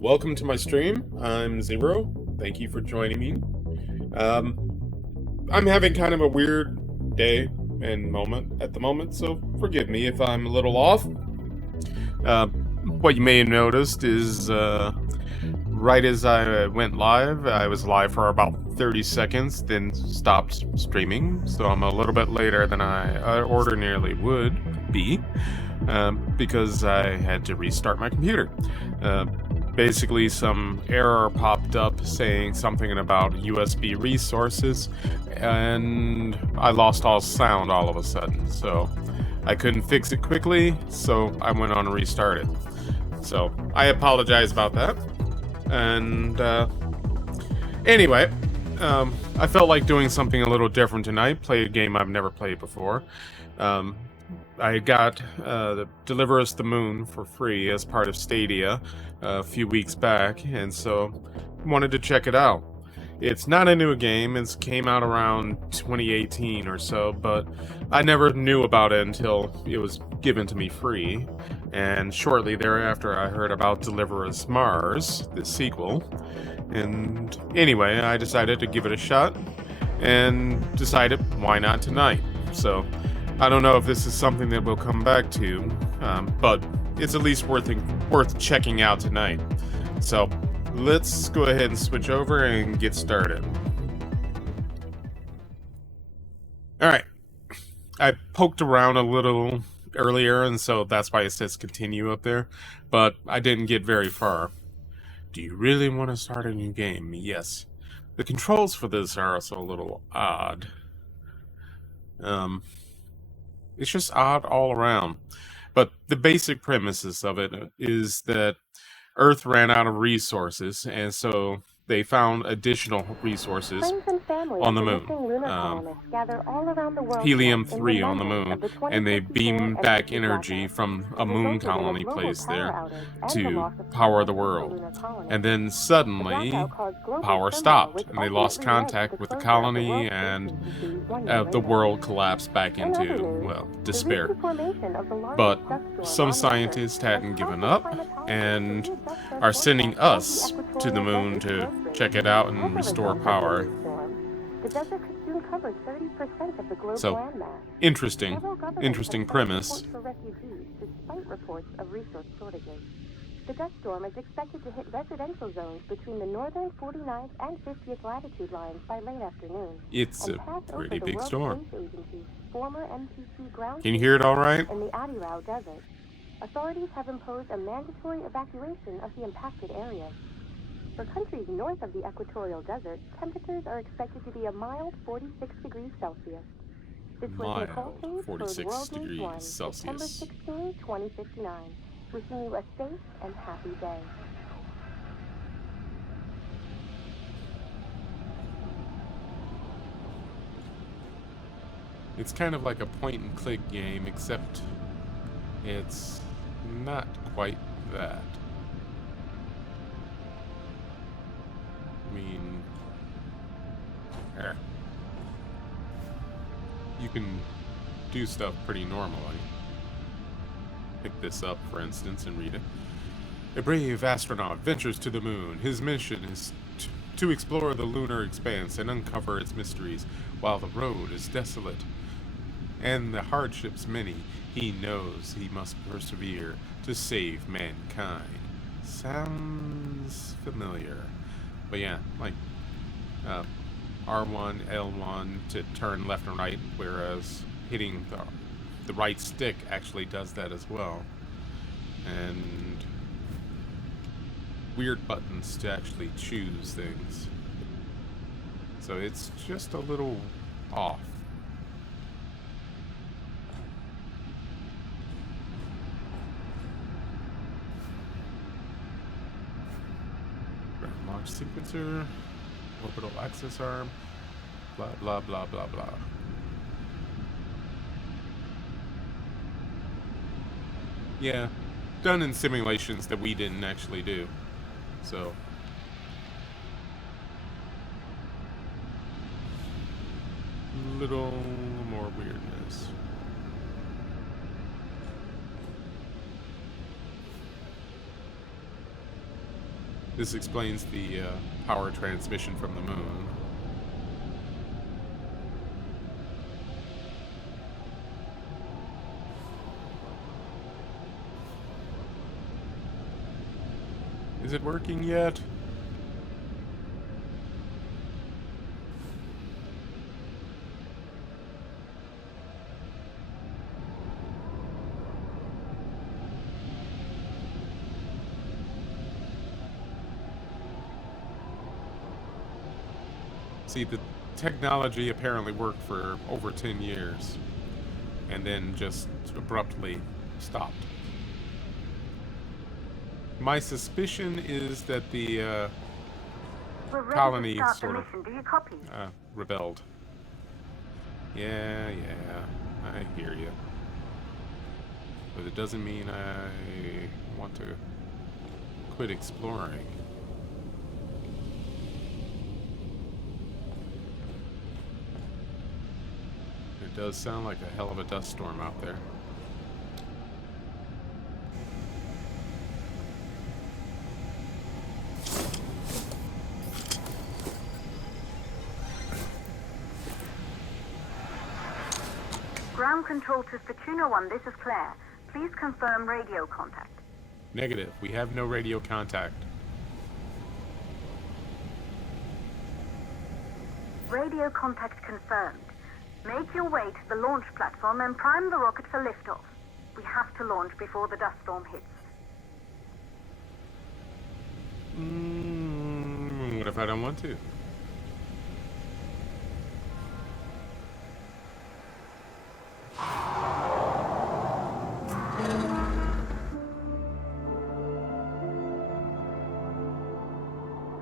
Welcome to my stream. I'm Zero. Thank you for joining me. I'm having kind of a weird day and moment at the moment, so forgive me if I'm a little off. What you may have noticed is right as I went live, I was live for about 30 seconds, then stopped streaming, so I'm a little bit later than I ordinarily would be, because I had to restart my computer. Basically, some error popped up saying something about USB resources, and I lost all sound all of a sudden, so I couldn't fix it quickly, so I went on and restarted. So I apologize about that. And anyway, I felt like doing something a little different tonight, play a game I've never played before. I got Deliver Us the Moon for free as part of Stadia a few weeks back, and so wanted to check it out. It's not a new game, it came out around 2018 or so, but I never knew about it until it was given to me free, and shortly thereafter I heard about Deliver Us Mars, the sequel, and anyway, I decided to give it a shot, and decided why not tonight. So I don't know if this is something that we'll come back to, but it's at least worth checking out tonight. So let's go ahead and switch over and get started. Alright, I poked around a little earlier, and so that's why it says continue up there, but I didn't get very far. Do you really want to start a new game? Yes. The controls for this are also a little odd. It's just odd all around. But the basic premises of it is that Earth ran out of resources, and so they found additional resources on the moon. Helium-3 on the moon, and they beamed back energy from a moon colony place there to power the world. And then suddenly, power stopped, and they lost contact with the colony, and the world collapsed back into, well, despair. But some scientists hadn't given up, and are sending us to the moon to check it out and restore power. So, interesting premise. The dust storm is expected to hit residential zones between the northern 49th and 50th latitude lines by late afternoon. It's a pretty big storm. Former MTC ground Can you hear it all right? in the Adirau Desert. Authorities have imposed a mandatory evacuation of the impacted areas. For countries north of the equatorial desert, temperatures are expected to be a mild 46 degrees Celsius. This was Nicole Cage for World News 1, September 16, 2059. Wishing you a safe and happy day. It's kind of like a point-and-click game, except it's not quite that. I mean, you can do stuff pretty normally. Pick this up, for instance, and read it. A brave astronaut ventures to the moon. His mission is to explore the lunar expanse and uncover its mysteries. While the road is desolate and the hardships many, he knows he must persevere to save mankind. Sounds familiar. But yeah, like R1, L1 to turn left and right, whereas hitting the right stick actually does that as well. And weird buttons to actually choose things. So it's just a little off. Launch sequencer, orbital access arm, blah blah blah blah blah. Yeah, done in simulations that we didn't actually do. So, little more weirdness. This explains the power transmission from the moon. Is it working yet? See, the technology apparently worked for over 10 years and then just abruptly stopped. My suspicion is that the colony sort of Do you copy? rebelled. Yeah, I hear you. But it doesn't mean I want to quit exploring. It does sound like a hell of a dust storm out there. Ground control to Fortuna 1, this is Claire. Please confirm radio contact. Negative. We have no radio contact. Radio contact confirmed. Make your way to the launch platform and prime the rocket for liftoff. We have to launch before the dust storm hits. What if I don't want to?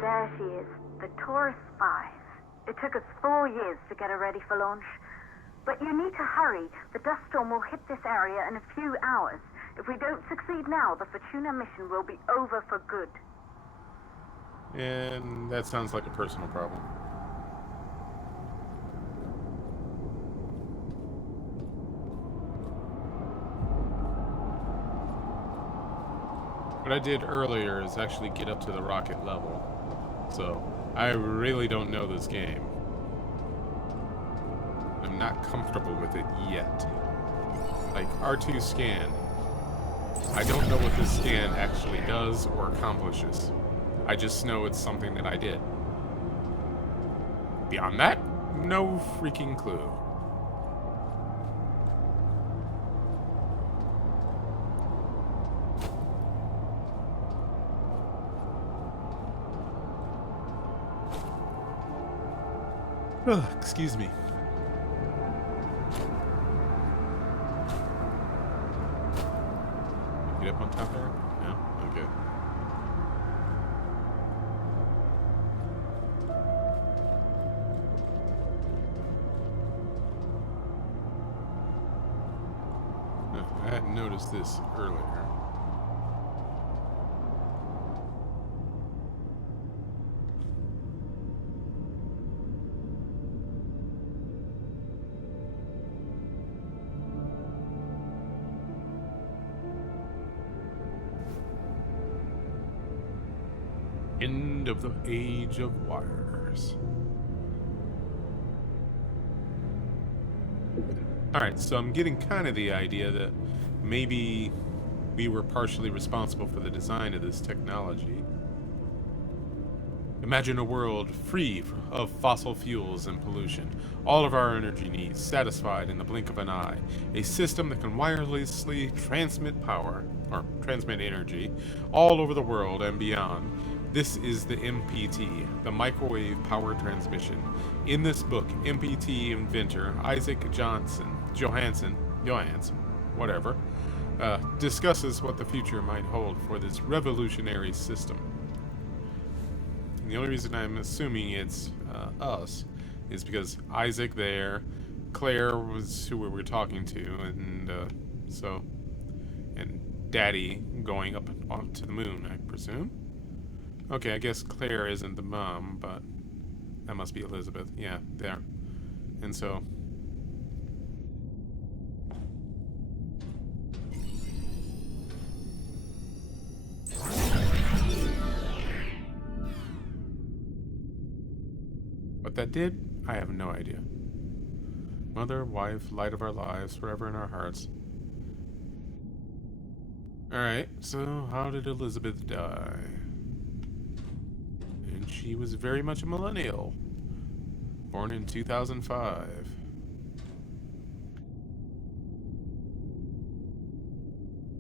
There she is, the Taurus 5. It took us 4 years to get her ready for launch. But you need to hurry. The dust storm will hit this area in a few hours. If we don't succeed now, the Fortuna mission will be over for good. And that sounds like a personal problem. What I did earlier is actually get up to the rocket level. So, I really don't know this game. I'm not comfortable with it yet. Like, R2 scan. I don't know what this scan actually does or accomplishes. I just know it's something that I did. Beyond that, no freaking clue. Excuse me. Get up on top there? No? Okay. I hadn't noticed this earlier. End of the age of wires. Alright, so I'm getting kind of the idea that maybe we were partially responsible for the design of this technology. Imagine a world free of fossil fuels and pollution. All of our energy needs satisfied in the blink of an eye. A system that can wirelessly transmit power, or transmit energy, all over the world and beyond. This is the MPT, the Microwave Power Transmission. In this book, MPT inventor Isaac Johansen, whatever, discusses what the future might hold for this revolutionary system. And the only reason I'm assuming it's us is because Isaac there, Claire was who we were talking to, and and Daddy going up onto the moon, I presume. Okay, I guess Claire isn't the mom, but that must be Elizabeth. Yeah, there. And so... What that did, I have no idea. Mother, wife, light of our lives, forever in our hearts. Alright, so how did Elizabeth die? And she was very much a millennial. Born in 2005.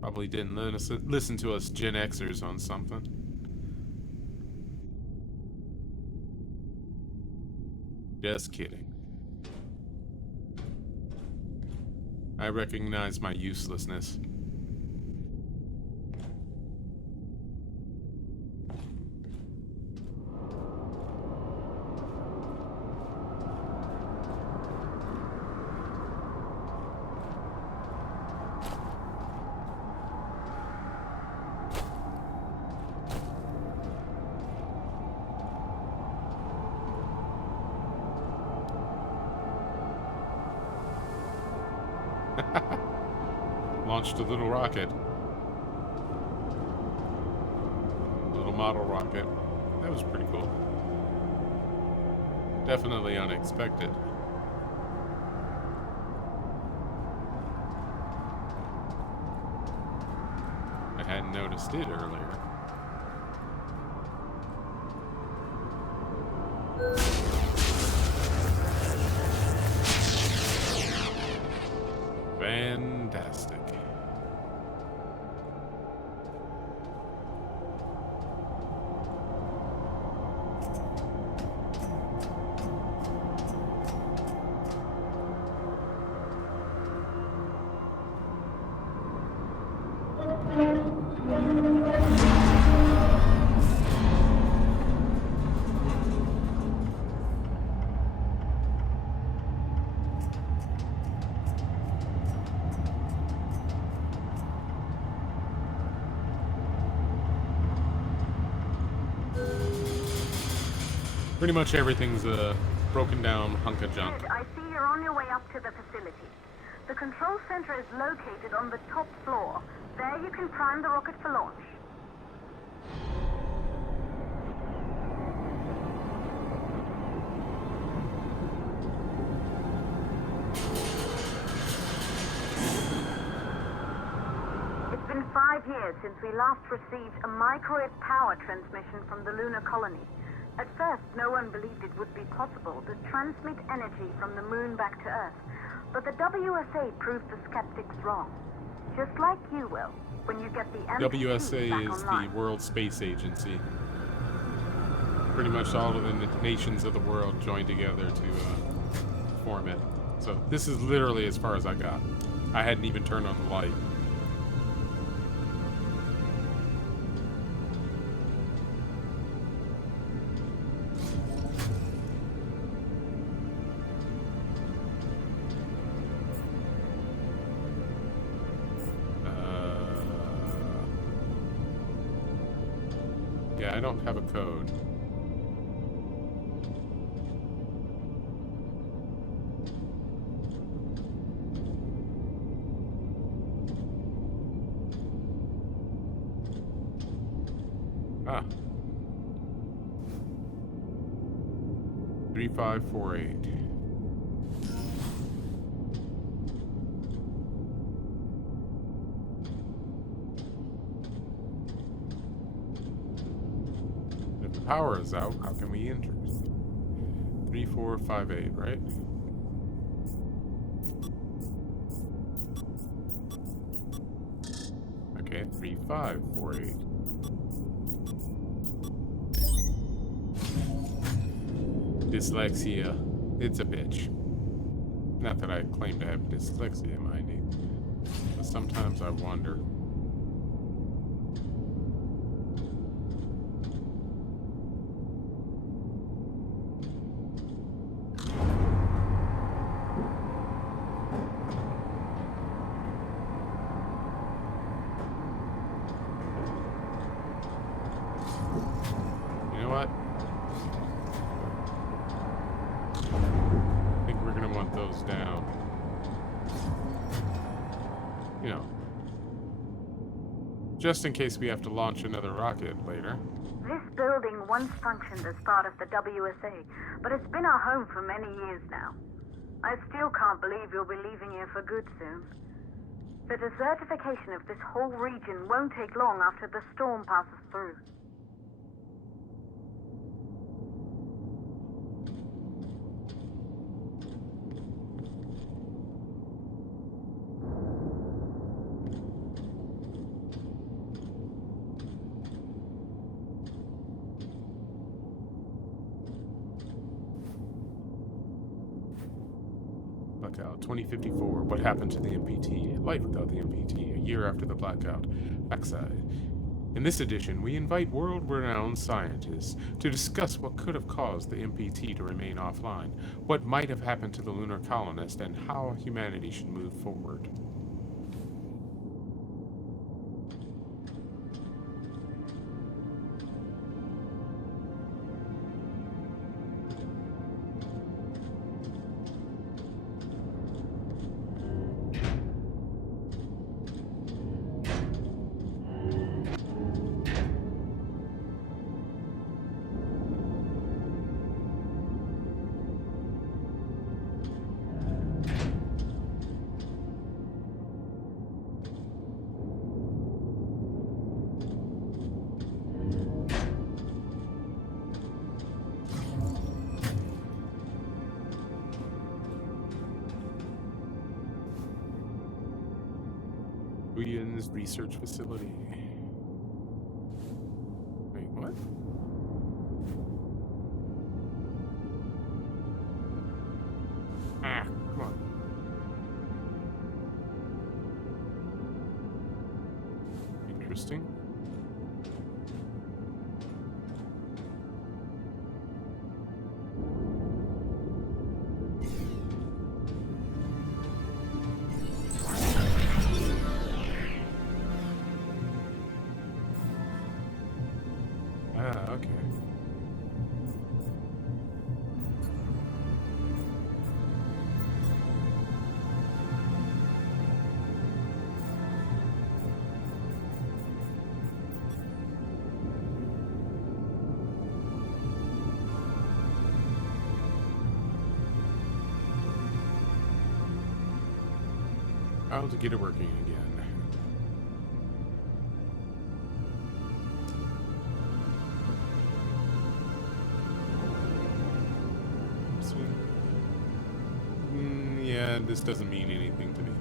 Probably didn't listen to us Gen Xers on something. Just kidding. I recognize my uselessness. Launched a little rocket. Little model rocket. That was pretty cool. Definitely unexpected. I hadn't noticed it earlier. Fantastic. Pretty much everything's a broken down hunk of junk. Ed, I see you're on your way up to the facility. The control center is located on the top floor. There you can prime the rocket for launch. It's been 5 years since we last received a microwave power transmission from the lunar colony. At first, no one believed it would be possible to transmit energy from the moon back to Earth. But the WSA proved the skeptics wrong. Just like you will, when you get the MP WSA back is online. the World Space Agency. Pretty much all of the nations of the world joined together to form it. So this is literally as far as I got. I hadn't even turned on the light. Yeah, I don't have a code. Ah. 3548. If the power is out, how can we enter? 3458, right? Okay, 3548. Dyslexia. It's a bitch. Not that I claim to have dyslexia, mind you. But sometimes I wonder. You know what? I think we're gonna want those down. You know, just in case we have to launch another rocket later. This building once functioned as part of the WSA, but it's been our home for many years now. I still can't believe you'll be leaving here for good soon. The desertification of this whole region won't take long after the storm passes through. Blackout 2054. What happened to the MPT? Life without the MPT. A year after the blackout. Backside. In this edition, we invite world-renowned scientists to discuss what could have caused the MPT to remain offline, what might have happened to the lunar colonist, and how humanity should move forward. Guyon's research facility. Wait, what? Ah, come on. Interesting. Ah, okay. How to get it working again. Yeah, this doesn't mean anything to me.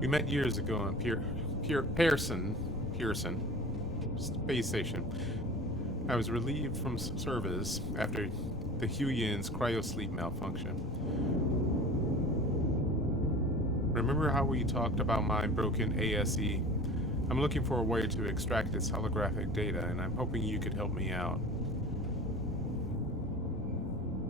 We met years ago on Pearson Space Station. I was relieved from service after the Huygens cryosleep malfunction. Remember how we talked about my broken ASE? I'm looking for a way to extract its holographic data, and I'm hoping you could help me out.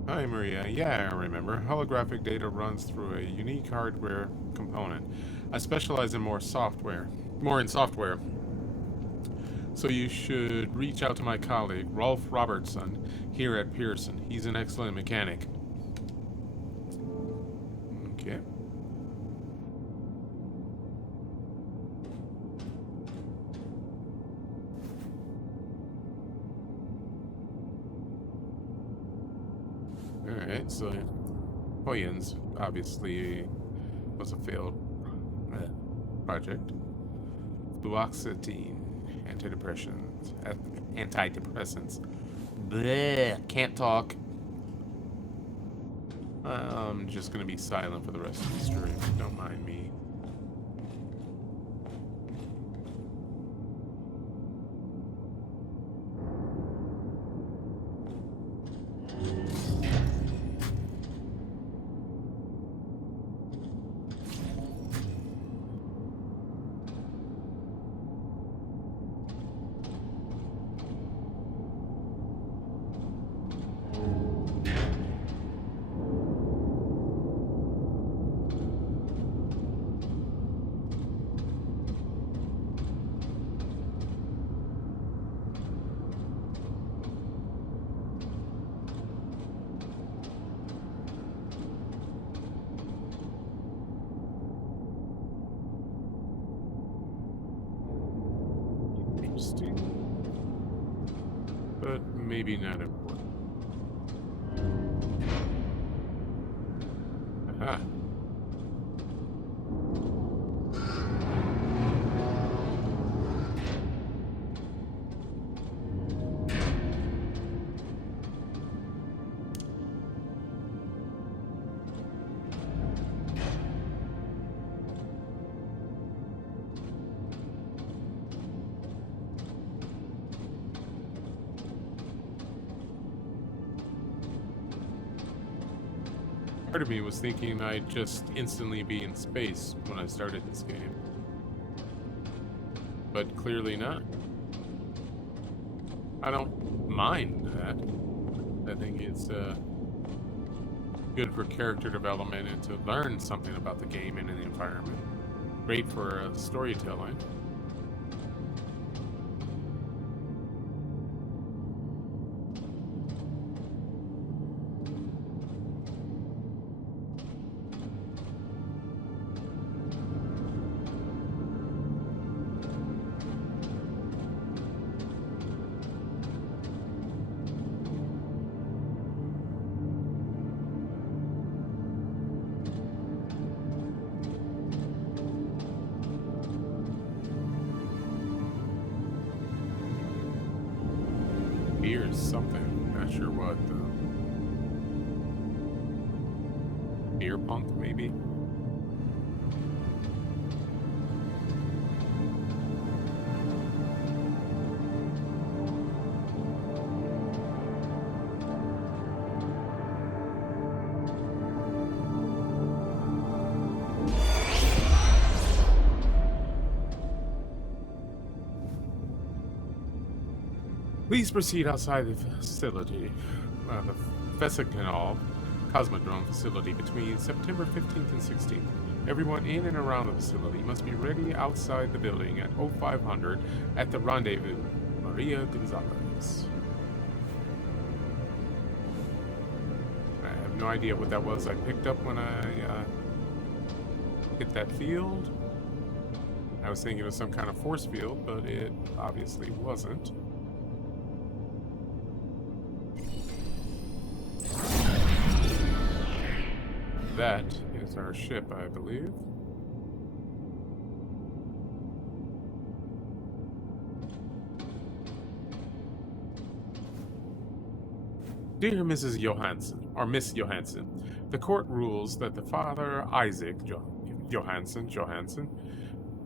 Hi, Maria. Yeah, I remember. Holographic data runs through a unique hardware component. I specialize in more in software. So you should reach out to my colleague, Rolf Robertson, here at Pearson. He's an excellent mechanic. Okay. Alright, so Huygens obviously was a failed project. Fluoxetine, antidepressants. Bleh, can't talk. I'm just gonna be silent for the rest of the stream. Don't mind me. but maybe not important. Aha. Part of me was thinking I'd just instantly be in space when I started this game. But clearly not. I don't mind that. I think it's good for character development and to learn something about the game and the environment. Great for storytelling. Here's something. Not sure what though. Beer punk, maybe? Please proceed outside the facility, the Vesicanal Cosmodrome facility between September 15th and 16th. Everyone in and around the facility must be ready outside the building at 0500 at the rendezvous. Maria Gonzalez. I have no idea what that was I picked up when I hit that field. I was thinking it was some kind of force field, but it obviously wasn't. That is our ship, I believe. Dear Mrs. Johansson, or Miss Johansson, the court rules that the father, Isaac Johansson,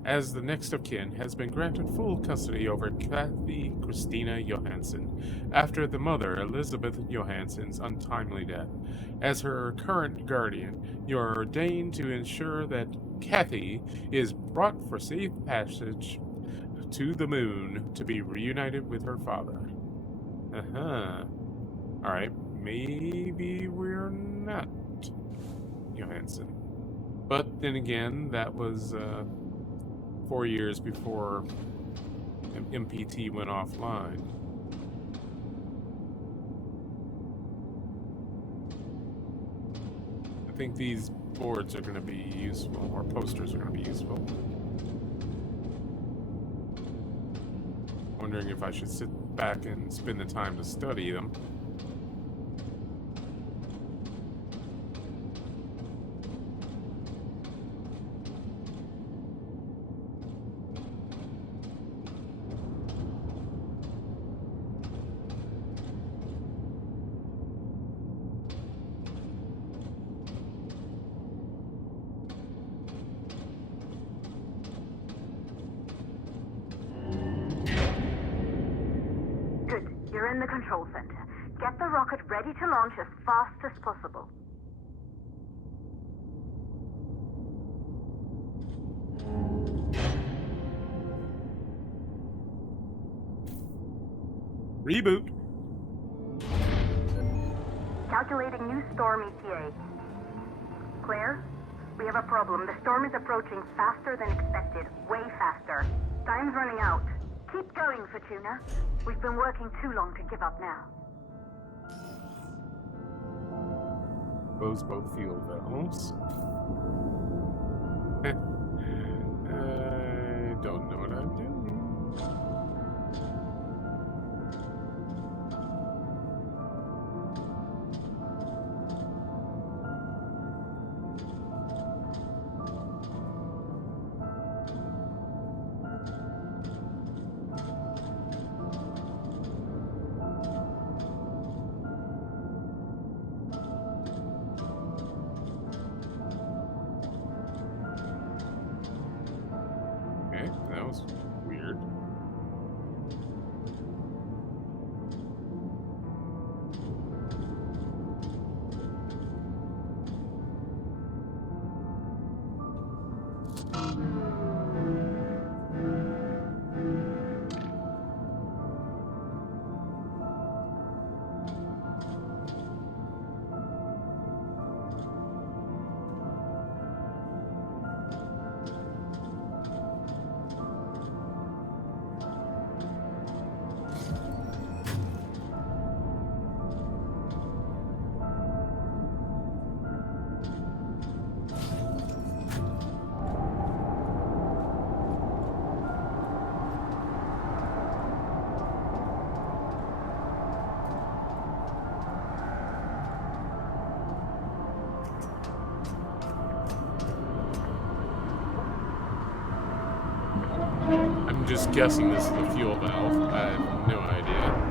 as the next of kin, has been granted full custody over Kathy Christina Johansson after the mother, Elizabeth Johansson's untimely death. As her current guardian, you are ordained to ensure that Kathy is brought for safe passage to the moon to be reunited with her father. Alright, maybe we're not Johansson. But then again, that was 4 years before MPT went offline. I think these boards are going to be useful, or posters are going to be useful. Wondering if I should sit back and spend the time to study them. You're in the control center. Get the rocket ready to launch as fast as possible. Reboot. Calculating new storm ETA. Claire, we have a problem. The storm is approaching faster than expected. Way faster. Time's running out. Keep going, Fortuna. We've been working too long to give up now. Close both fuel valves. I don't know what I'm doing. I'm just guessing this is the fuel valve. I have no idea.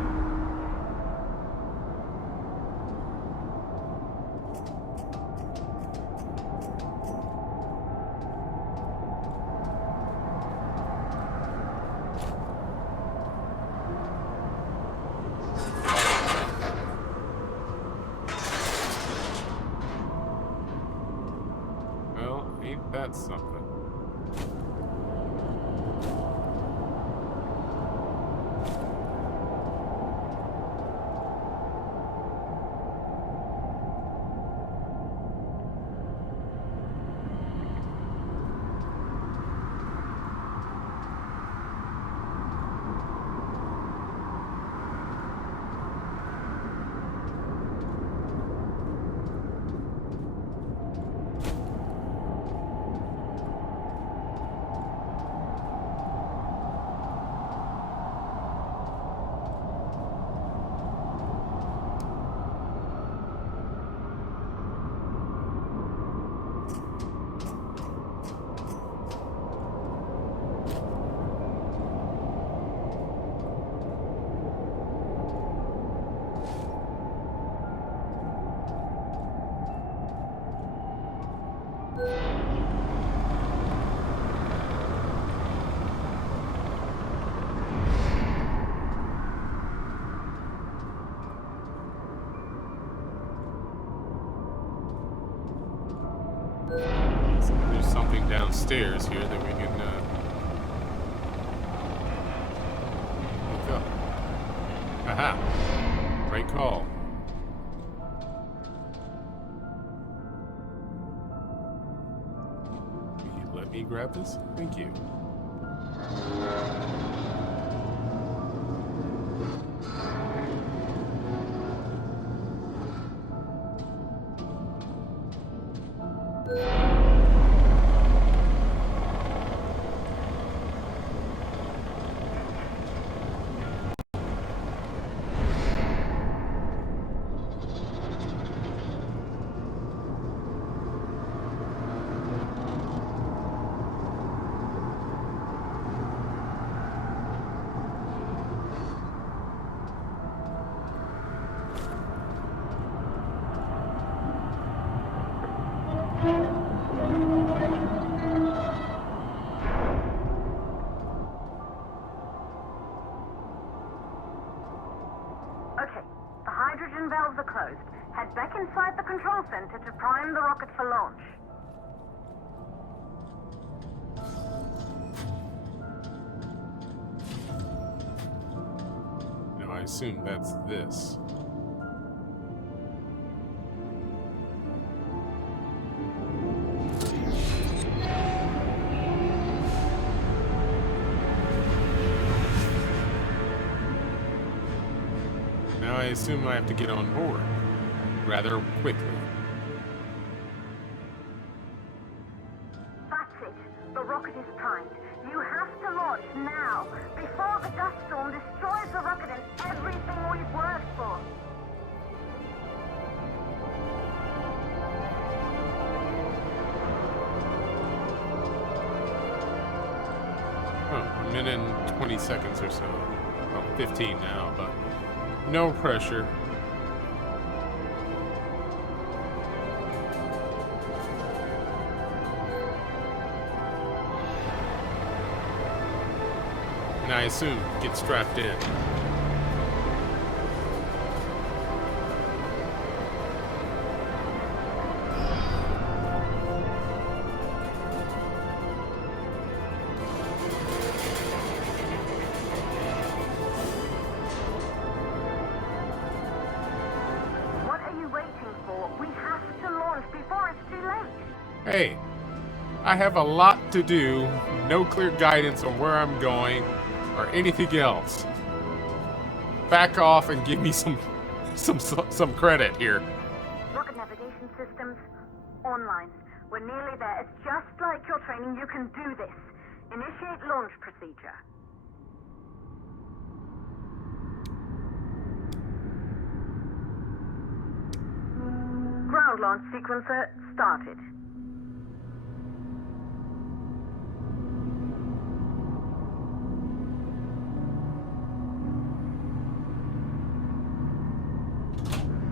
Well, ain't that something? There's something downstairs here that we can look up. Aha! Right call. Will you let me grab this? Thank you. Okay, the hydrogen valves are closed. Head back inside the control center to prime the rocket for launch. Now I assume that's this. Now I assume I have to get on board rather quickly. That's it. The rocket is primed. You have to launch now, before the dust storm destroys the rocket and everything we've worked for. Oh, a minute and 20 seconds or so. Well, 15 now, but no pressure. And I assume get strapped in. What are you waiting for? We have to launch before it's too late. Hey, I have a lot to do. No clear guidance on where I'm going or anything else. Back off and give me some credit here. Rocket navigation systems online. We're nearly there. It's just like your training. You can do this. Initiate launch procedure. Ground launch sequencer started.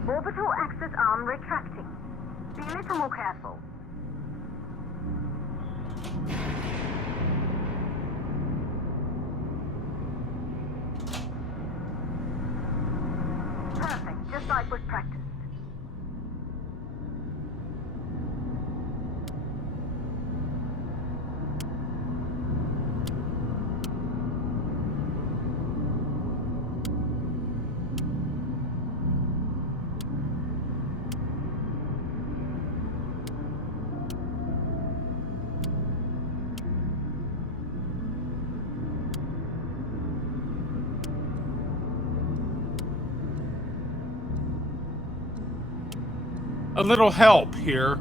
Orbital access arm retracting. Be a little more careful. Perfect, just like was practiced. A little help here.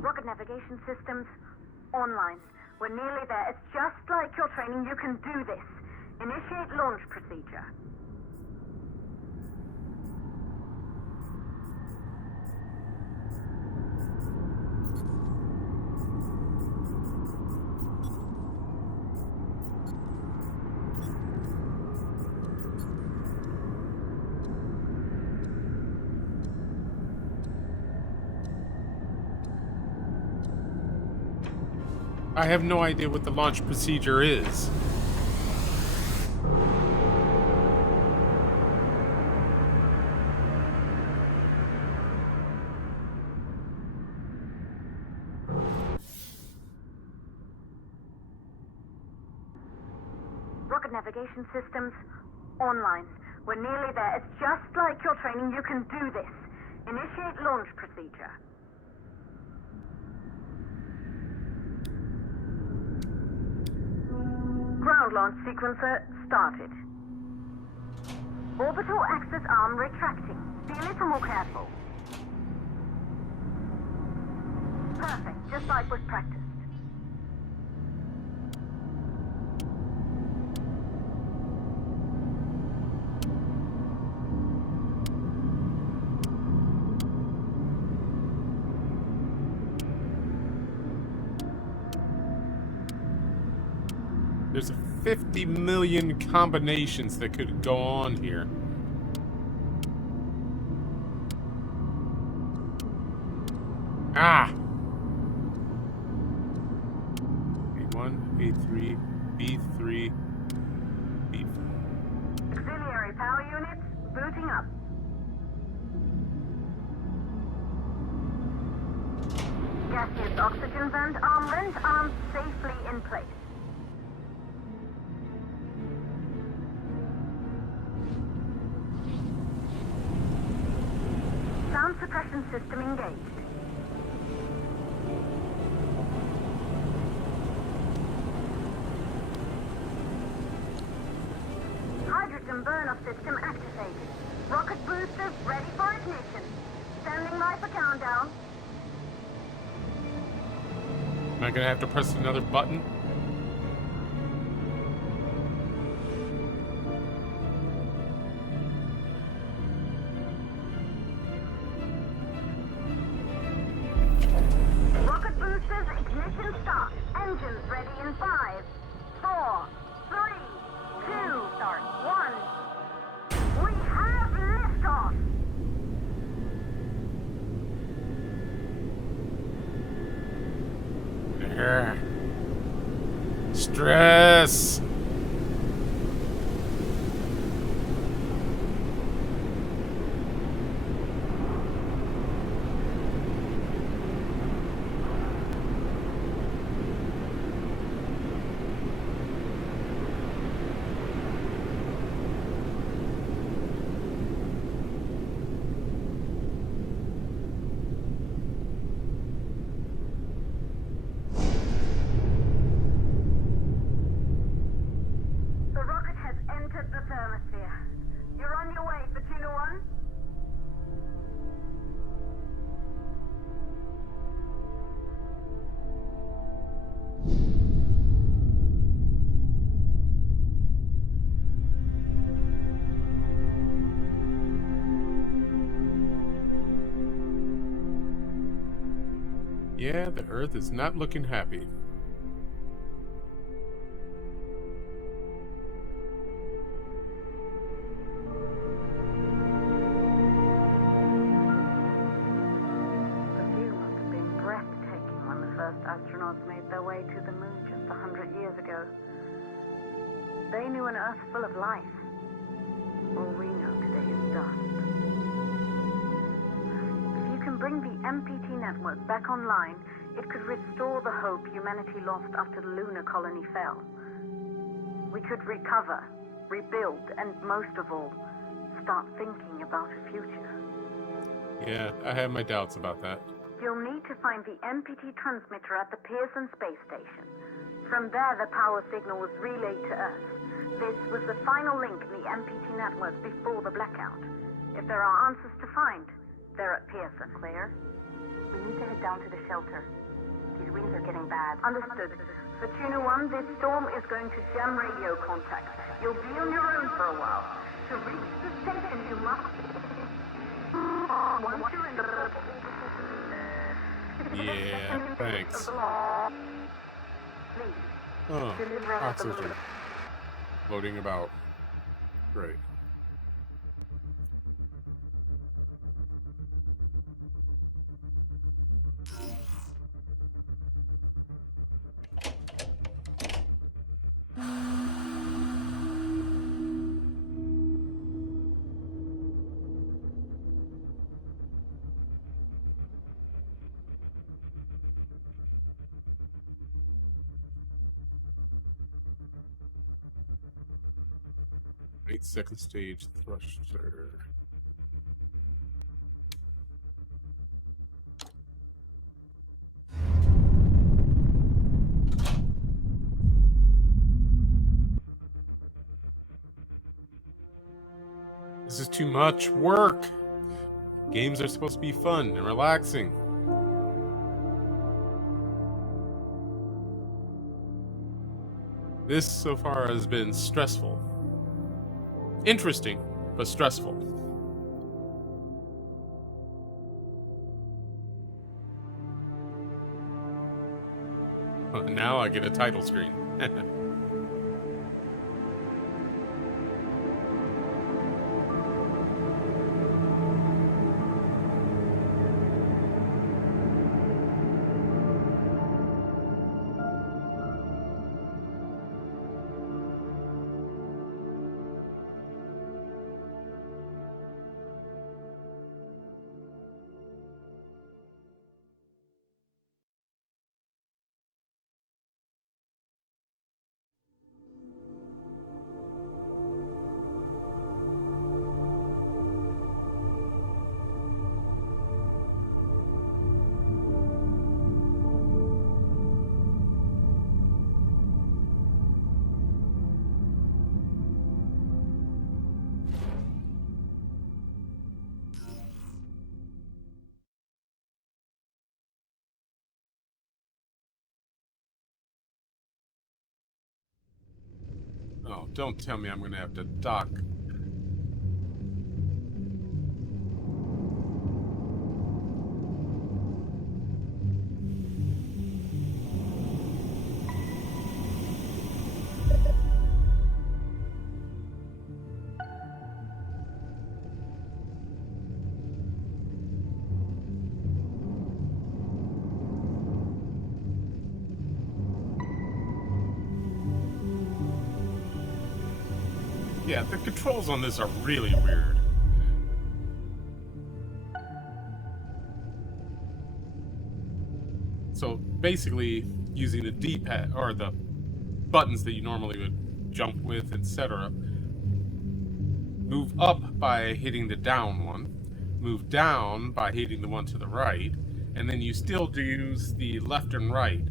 Rocket navigation systems online. We're nearly there. It's just like your training. You can do this. Initiate launch procedure. I have no idea what the launch procedure is. Rocket navigation systems online. We're nearly there. It's just like your training. You can do this. Initiate launch procedure. Ground launch sequencer started. Orbital access arm retracting. Be a little more careful. Perfect, just like was practiced. There's 50 million combinations that could go on here. Ah! A1, A3, B3, B4. Auxiliary power units booting up. Gaseous oxygen vent arm vent arms safely in place. Sound suppression system engaged. Hydrogen burn-off system activated. Rocket boosters ready for ignition. Standing by for countdown. Am I gonna have to press another button? Rocket boosters ignition start. Engines ready in 5, 4, 3, 2, start 1. We have liftoff. There. Stress. Yeah, the Earth is not looking happy. The view must have been breathtaking when the first astronauts made their way to the moon just 100 years ago. They knew an Earth full of life. All we know today is dust. If you can bring the MPT network back online, it could restore the hope humanity lost after the lunar colony fell. We could recover, rebuild, and most of all, start thinking about a future. Yeah, I have my doubts about that. You'll need to find the MPT transmitter at the Pearson space station. From there, the power signal was relayed to Earth. This was the final link in the MPT network before the blackout. If there are answers to find, they're at Pearson. Claire, we need to head down to the shelter. These winds are getting bad. Understood. For Tuna 1, this storm is going to jam radio contact. You'll be on your own for a while. To reach the station, you must... Once you're in the... Yeah, thanks. Please, Oh, deliver us the oxygen. Floating about. Great. Second stage thruster. This is too much work. Games are supposed to be fun and relaxing. This so far has been stressful. Interesting, but stressful. Now I get a title screen. Oh, don't tell me I'm gonna have to dock. Yeah, the controls on this are really weird. So basically, using the D-pad or the buttons that you normally would jump with, etc. Move up by hitting the down one, move down by hitting the one to the right, and then you still use the left and right.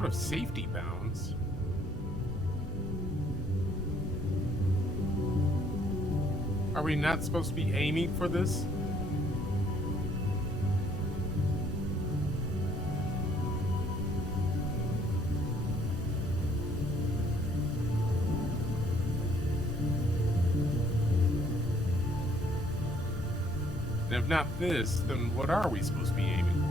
Out of safety bounds? Are we not supposed to be aiming for this? And if not this, then what are we supposed to be aiming for?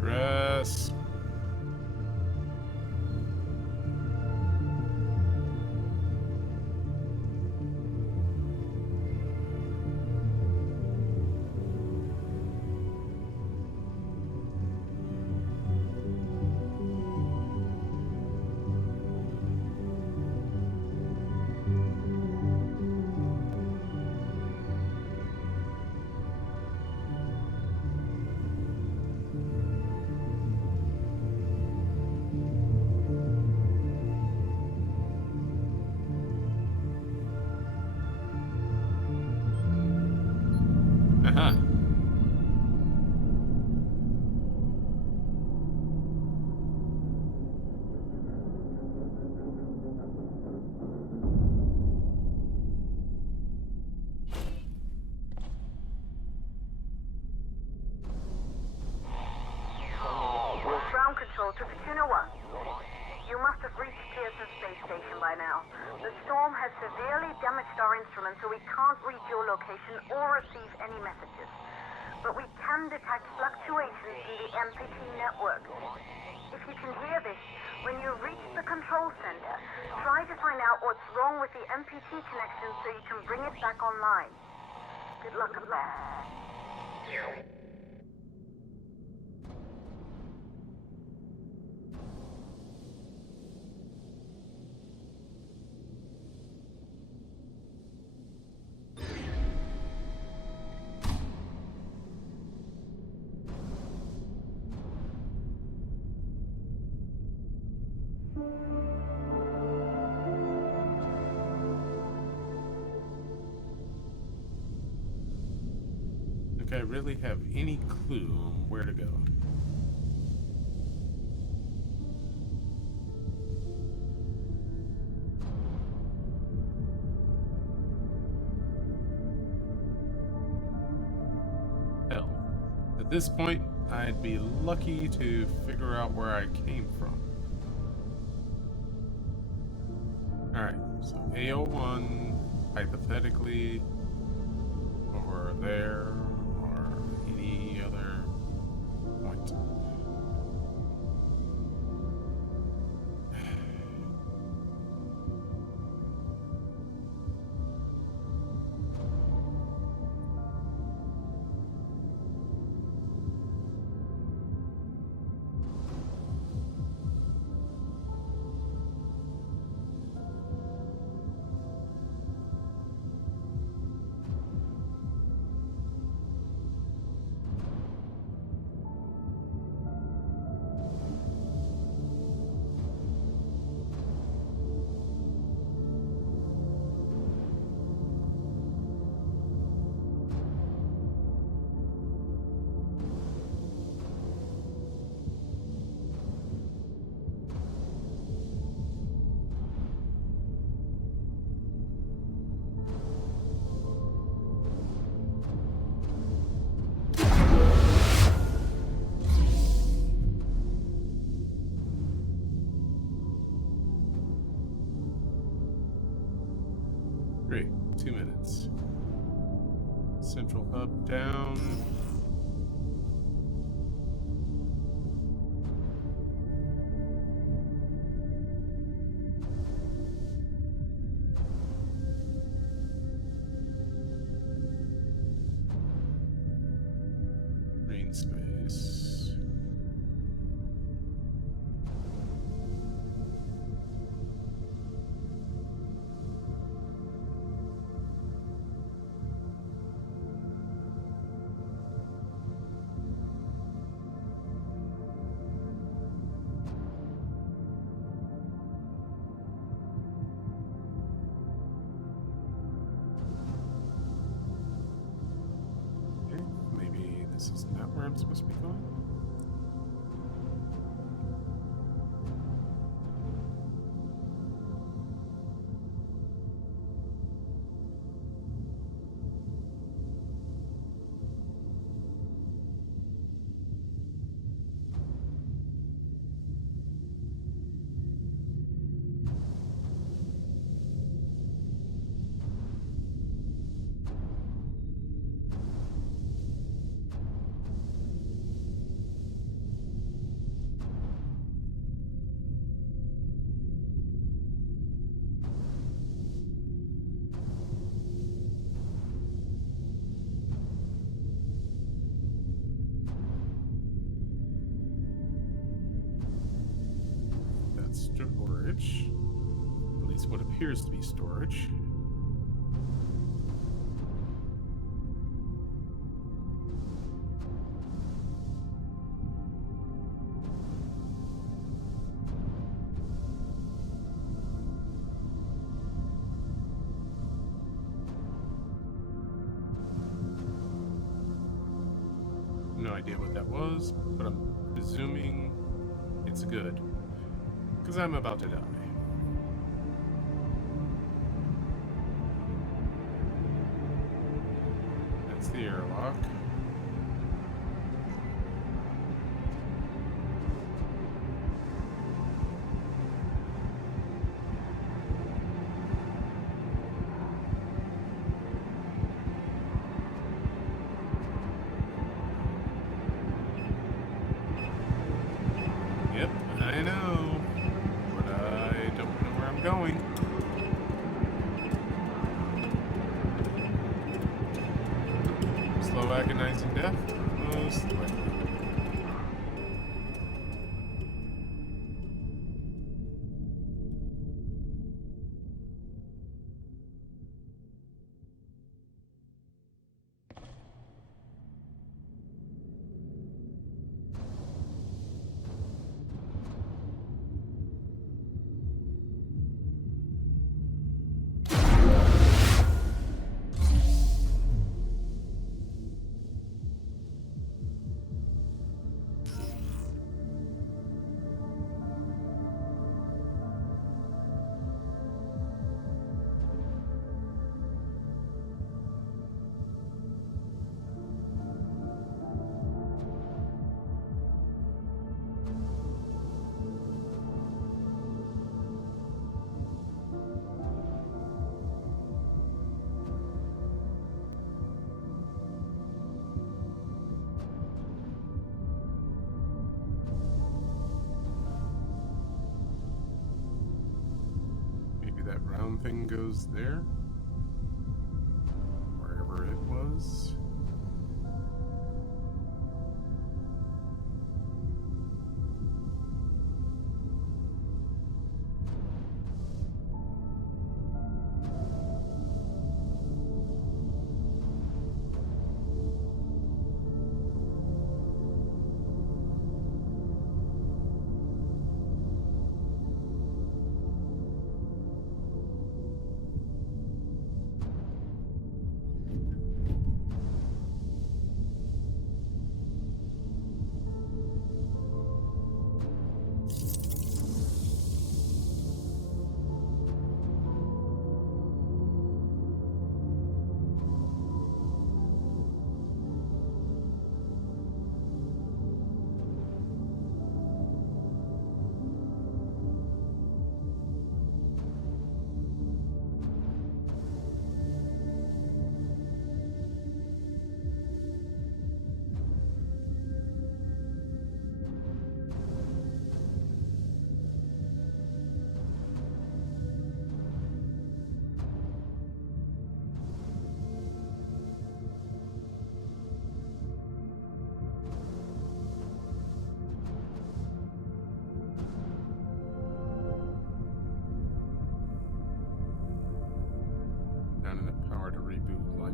Dress. Uh-huh. Ground control to Fortuna 1. You must have reached Pearson Space Station by now. The storm has severely damaged our instruments, so we can't read your location or receive any messages. But we can detect fluctuations in the MPT network. If you can hear this, when you reach the control center, try to find out what's wrong with the MPT connection so you can bring it back online. Good luck and best. Think I really have any clue on where to go. Hell, at this point, I'd be lucky to figure out where I came from. Alright, so AO1, hypothetically, over there, or any other Great. 2 minutes. Central hub down. Green space. Okay, maybe this is not where I'm supposed to be going. That's storage. At least what appears to be storage. No idea what that was, but I'm presuming it's good. Because I'm about to die. That's the airlock. Yep, I know. But I don't know where I'm going. Slow agonizing death? Most likely. Maybe that round thing goes there? Wherever it was.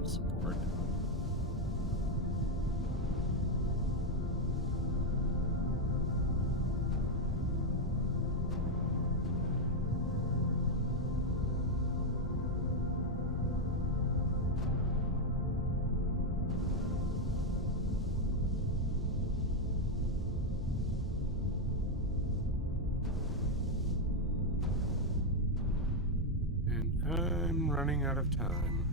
of support. And I'm running out of time.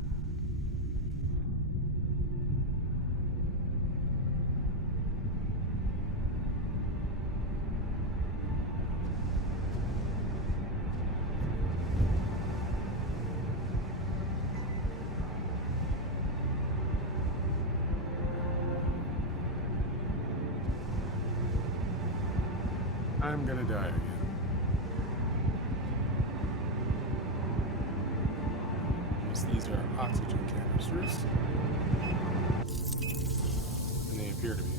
I'm gonna die again. Unless these are oxygen canisters. And they appear to be.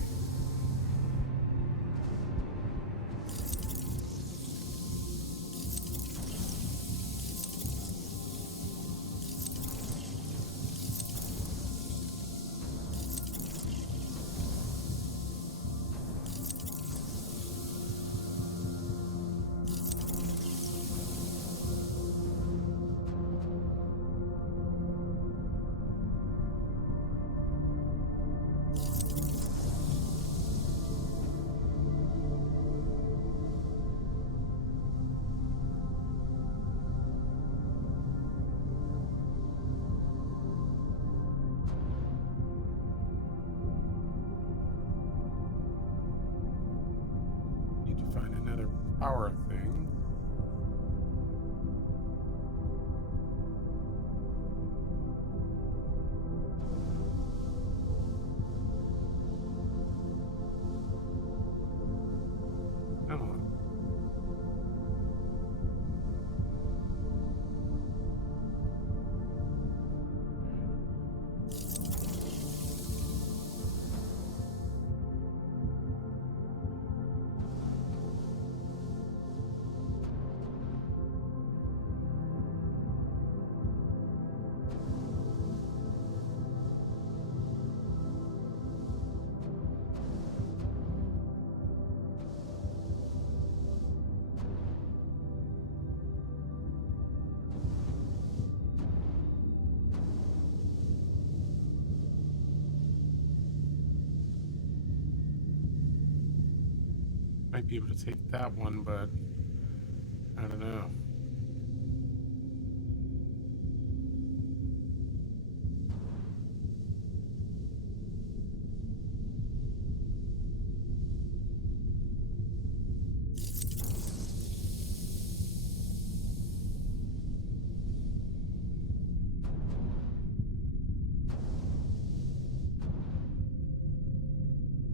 Need to find another power thing. Come on. Might be able to take that one, but I don't know.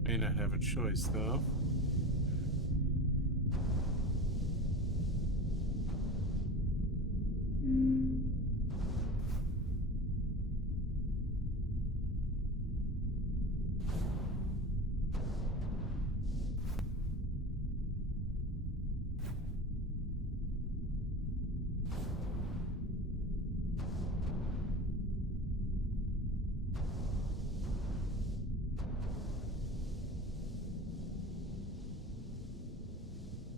May not have a choice though.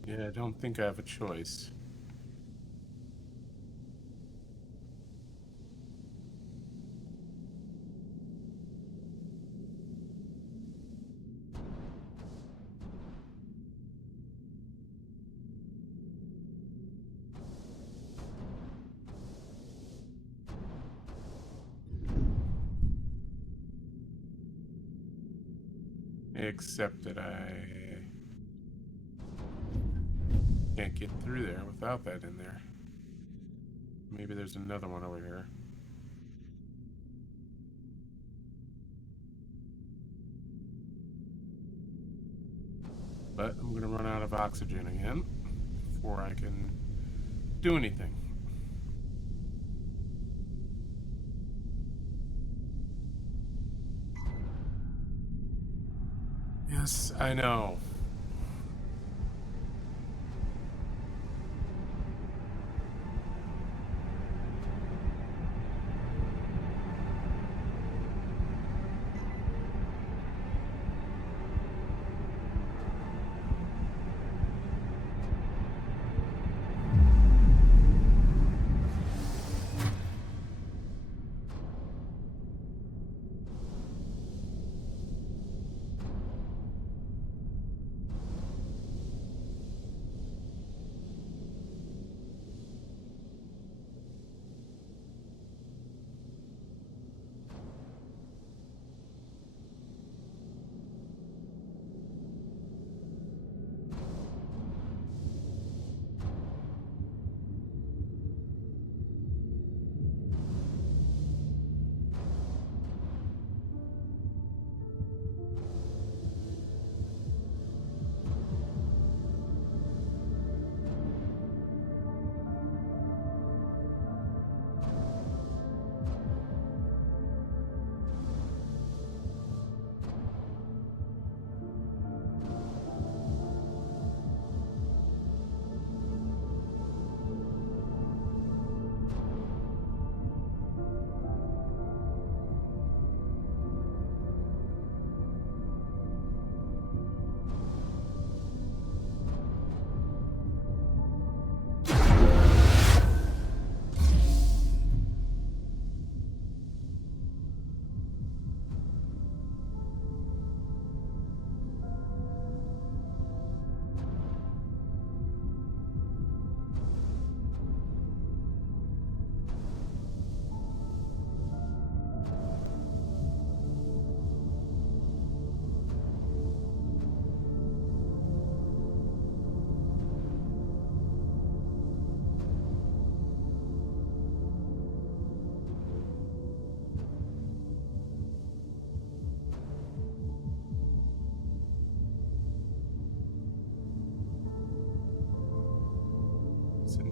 Yeah, I don't think I have a choice. Except that I can't get through there without that in there. Maybe there's another one over here. But I'm gonna run out of oxygen again before I can do anything. Yes, I know.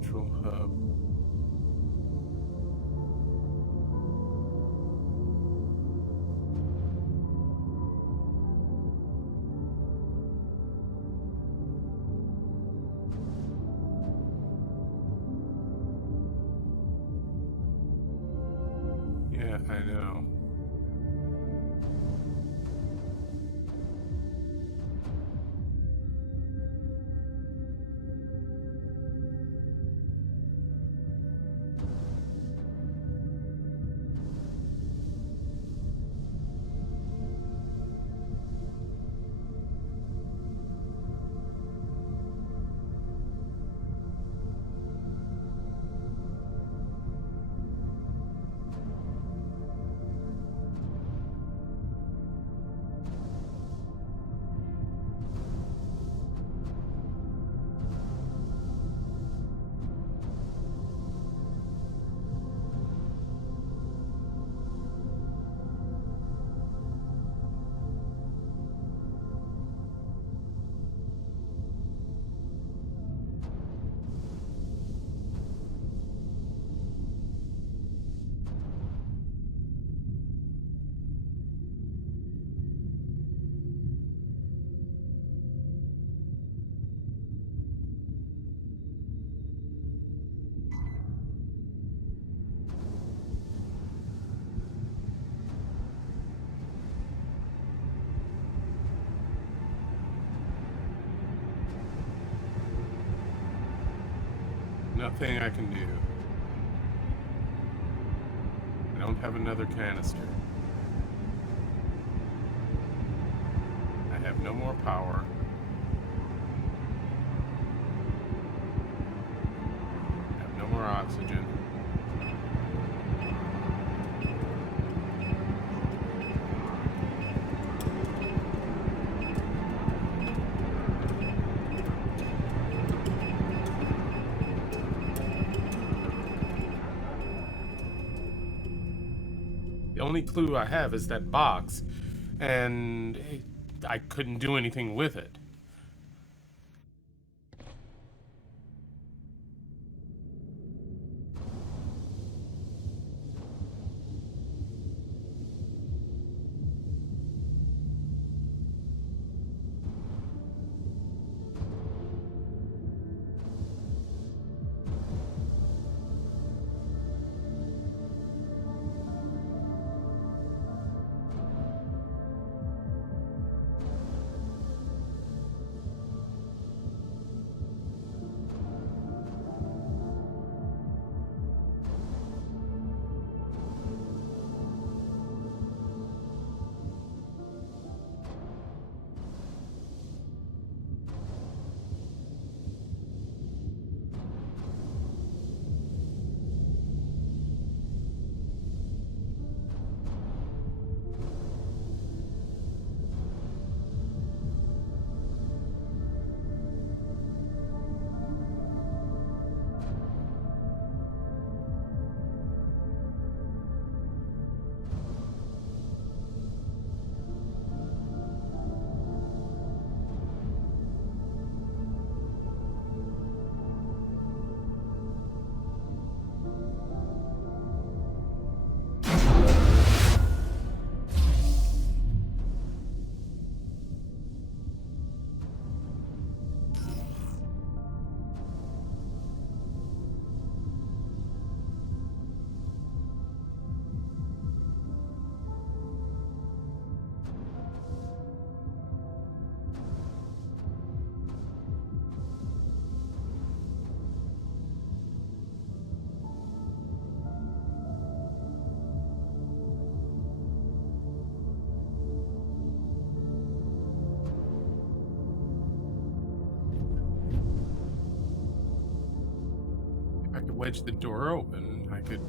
central hub. Yeah, I know. Nothing I can do. I don't have another canister. I have no more power. I have no more oxygen. The only clue I have is that box, and I couldn't do anything with it. If I could wedge the door open, I could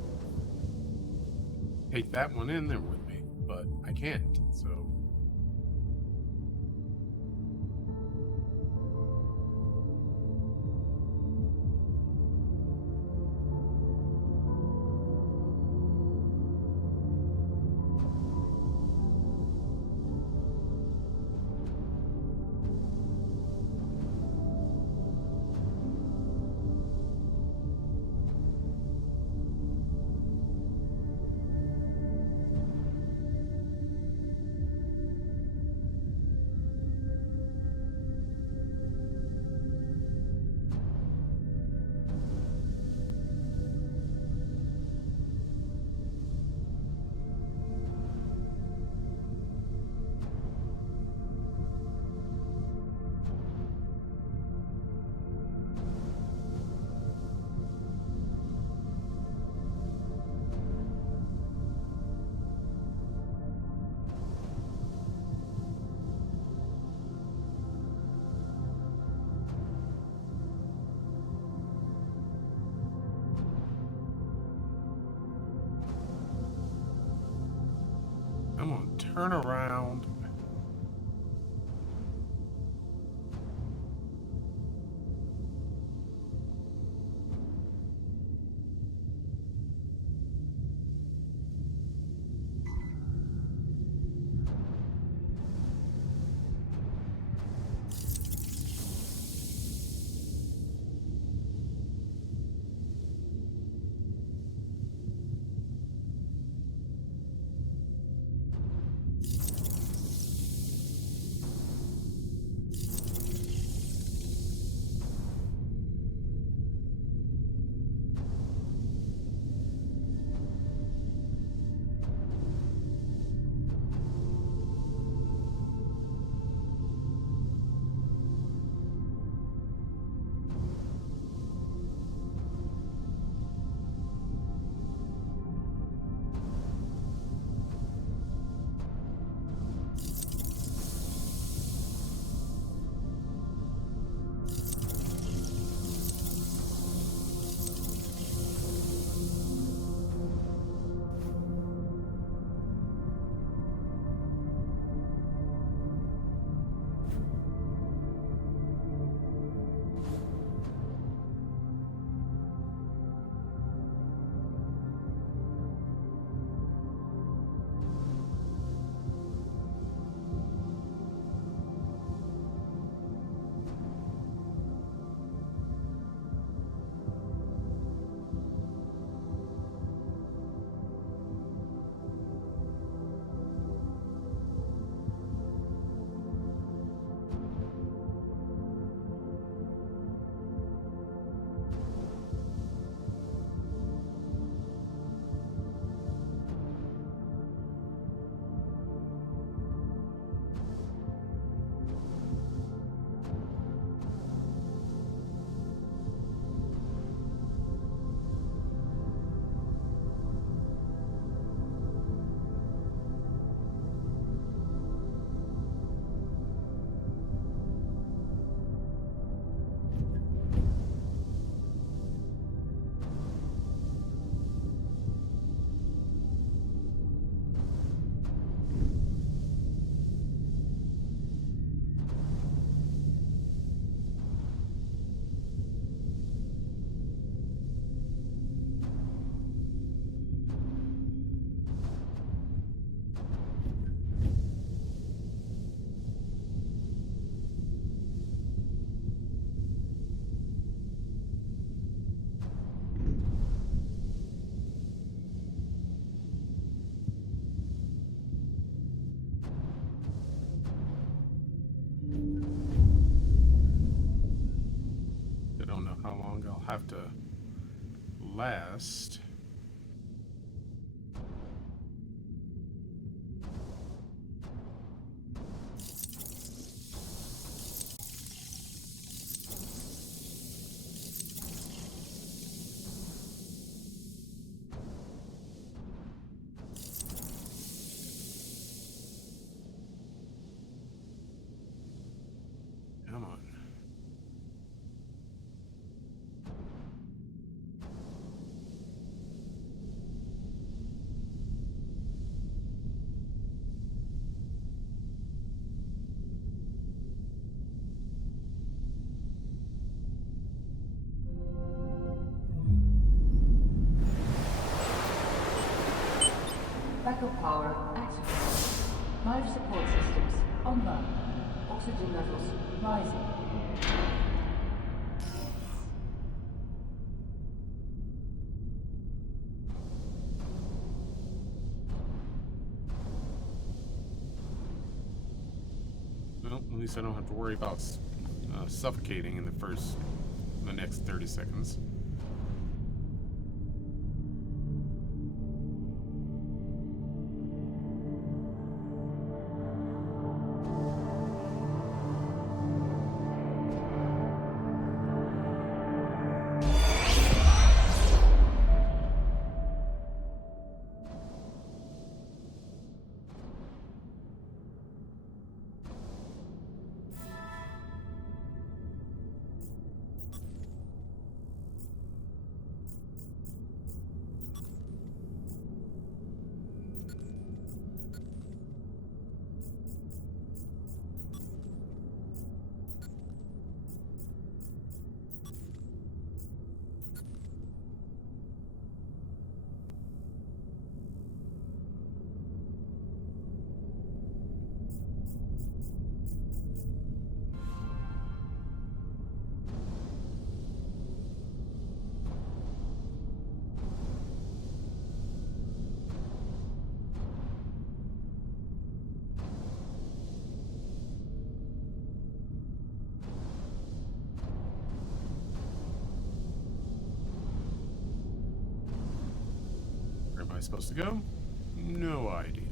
take that one in there with me, but I can't, so... Turn around. I don't know how long I'll have to last. Come on. Backup power activated. Life support systems online. Oxygen levels rising. Well, at least I don't have to worry about suffocating in the next 30 seconds. I supposed to go? No idea.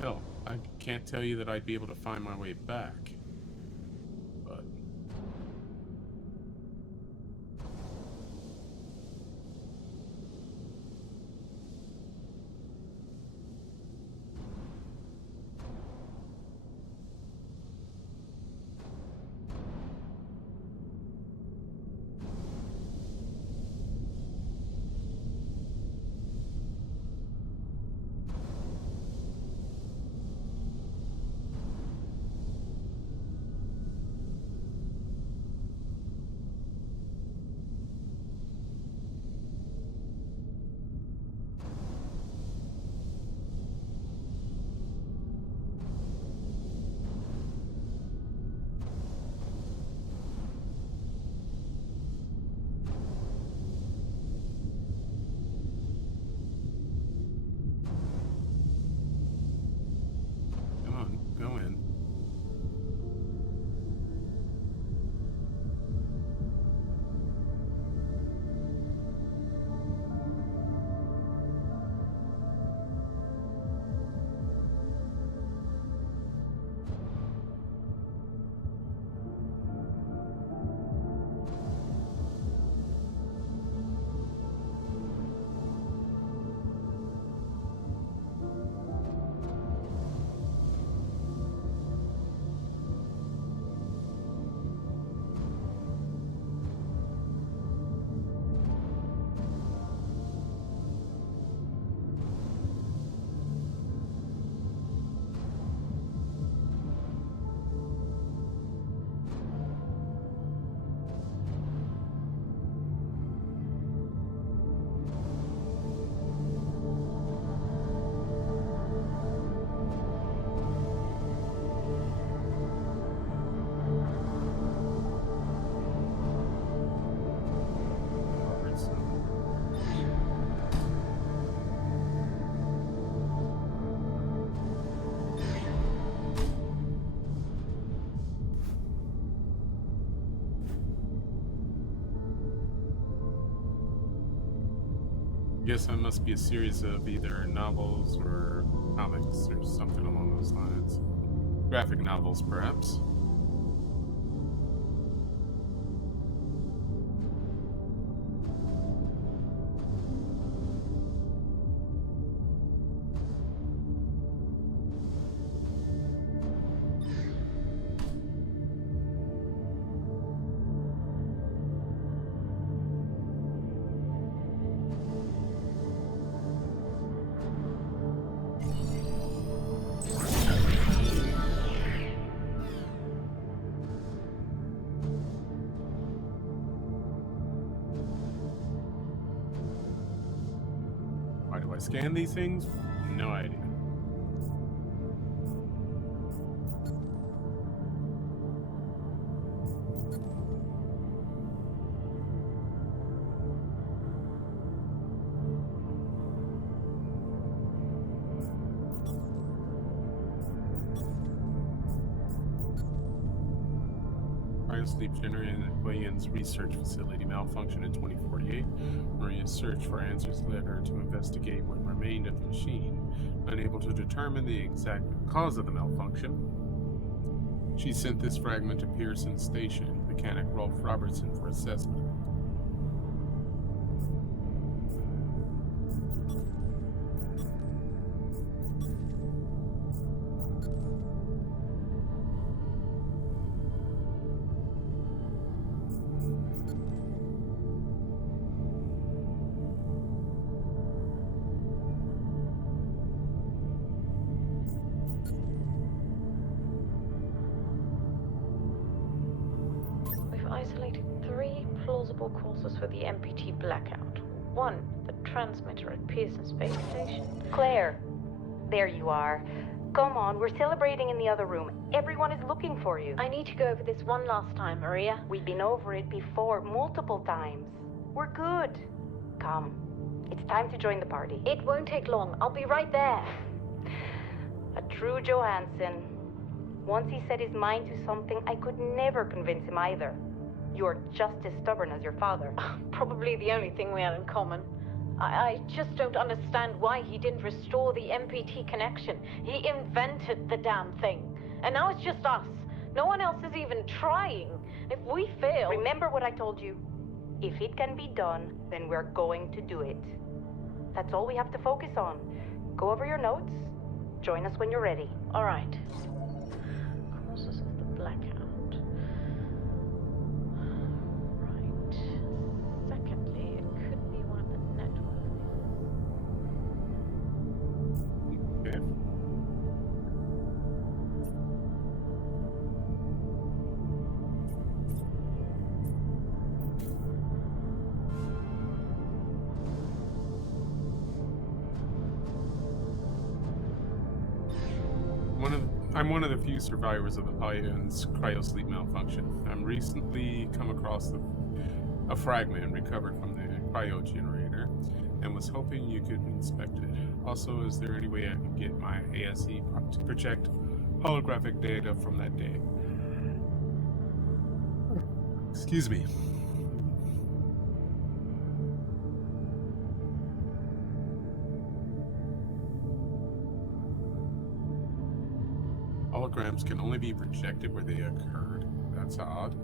Hell, I can't tell you that I'd be able to find my way back. But come on, go in. Guess I must be a series of either novels or comics or something along those lines. Graphic novels, perhaps. Why do I scan these things? No idea. Sleep Generation's research facility malfunctioned in 2048. Maria's search for answers led her to investigate what remained of the machine. Unable to determine the exact cause of the malfunction, she sent this fragment to Pearson Station, mechanic Rolf Robertson, for assessment. plausible causes for the MPT blackout. 1, the transmitter at Pearson Space Station. Claire, there you are. Come on, we're celebrating in the other room. Everyone is looking for you. I need to go over this one last time, Maria. We've been over it before, multiple times. We're good. Come. It's time to join the party. It won't take long. I'll be right there. A true Johansson. Once he set his mind to something, I could never convince him either. You're just as stubborn as your father. Probably the only thing we had in common. I just don't understand why he didn't restore the MPT connection. He invented the damn thing. And now it's just us. No one else is even trying. If we fail... Remember what I told you. If it can be done, then we're going to do it. That's all we have to focus on. Go over your notes. Join us when you're ready. All right. Causes of the blackout. Right. Secondly, it could be one of the network. Okay. I'm one of the few survivors of the Pion's cryosleep malfunction. I'm recently come across a fragment recovered from the cryo generator and was hoping you could inspect it. Also, is there any way I can get my ASE to project holographic data from that day? Excuse me. Holograms can only be projected where they occurred. That's odd.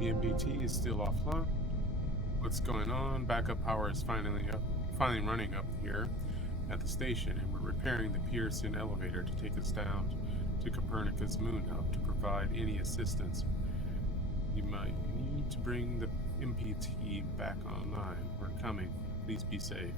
The MPT is still offline. What's going on? Backup power is finally running up here at the station, and we're repairing the Pearson elevator to take us down to Copernicus Moon Hub to provide any assistance. You might need to bring the MPT back online. We're coming. Please be safe.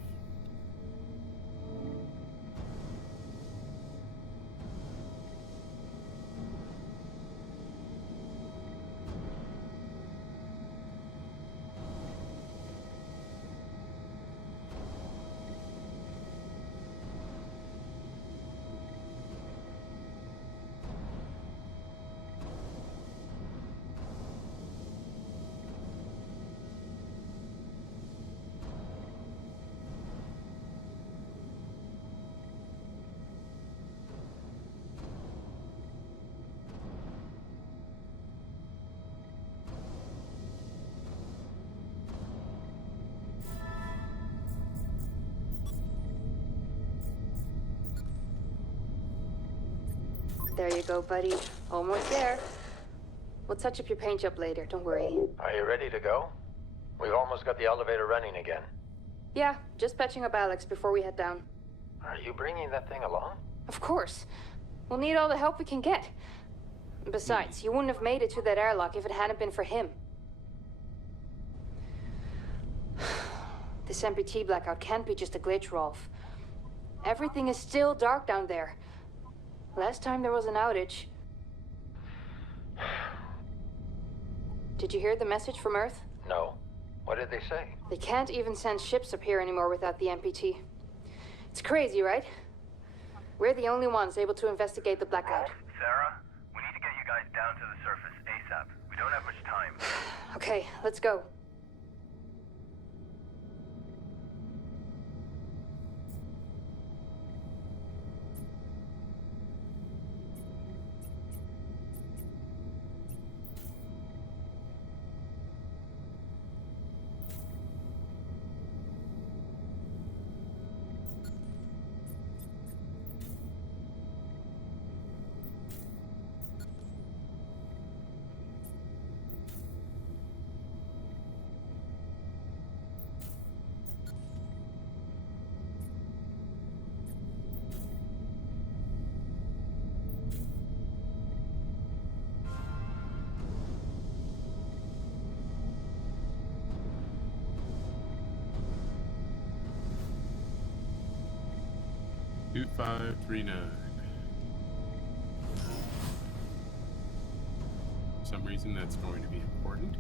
There you go, buddy. Almost there. We'll touch up your paint job later, don't worry. Are you ready to go? We've almost got the elevator running again. Yeah, just patching up Alex before we head down. Are you bringing that thing along? Of course. We'll need all the help we can get. Besides, you wouldn't have made it to that airlock if it hadn't been for him. This MPT blackout can't be just a glitch, Rolf. Everything is still dark down there. Last time there was an outage. Did you hear the message from Earth? No. What did they say? They can't even send ships up here anymore without the MPT. It's crazy, right? We're the only ones able to investigate the blackout. Sarah, we need to get you guys down to the surface ASAP. We don't have much time. Okay, let's go. 2539. For some reason that's going to be important.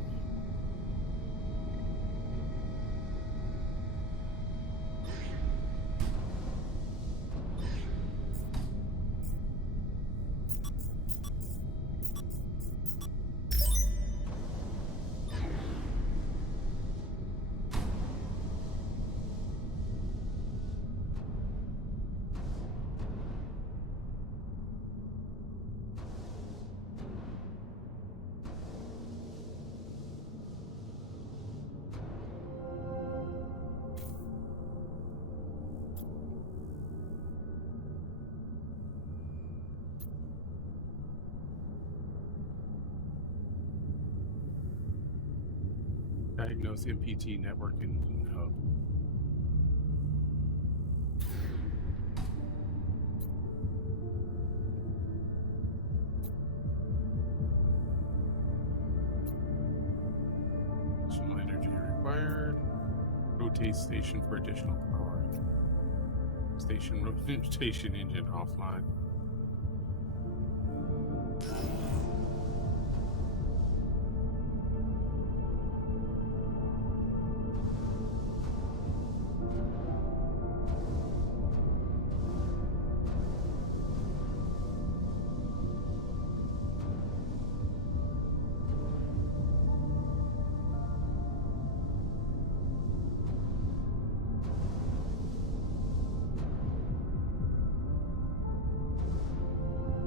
Diagnose MPT network and hub. Additional energy required. Rotate station for additional power. Station rotation engine offline.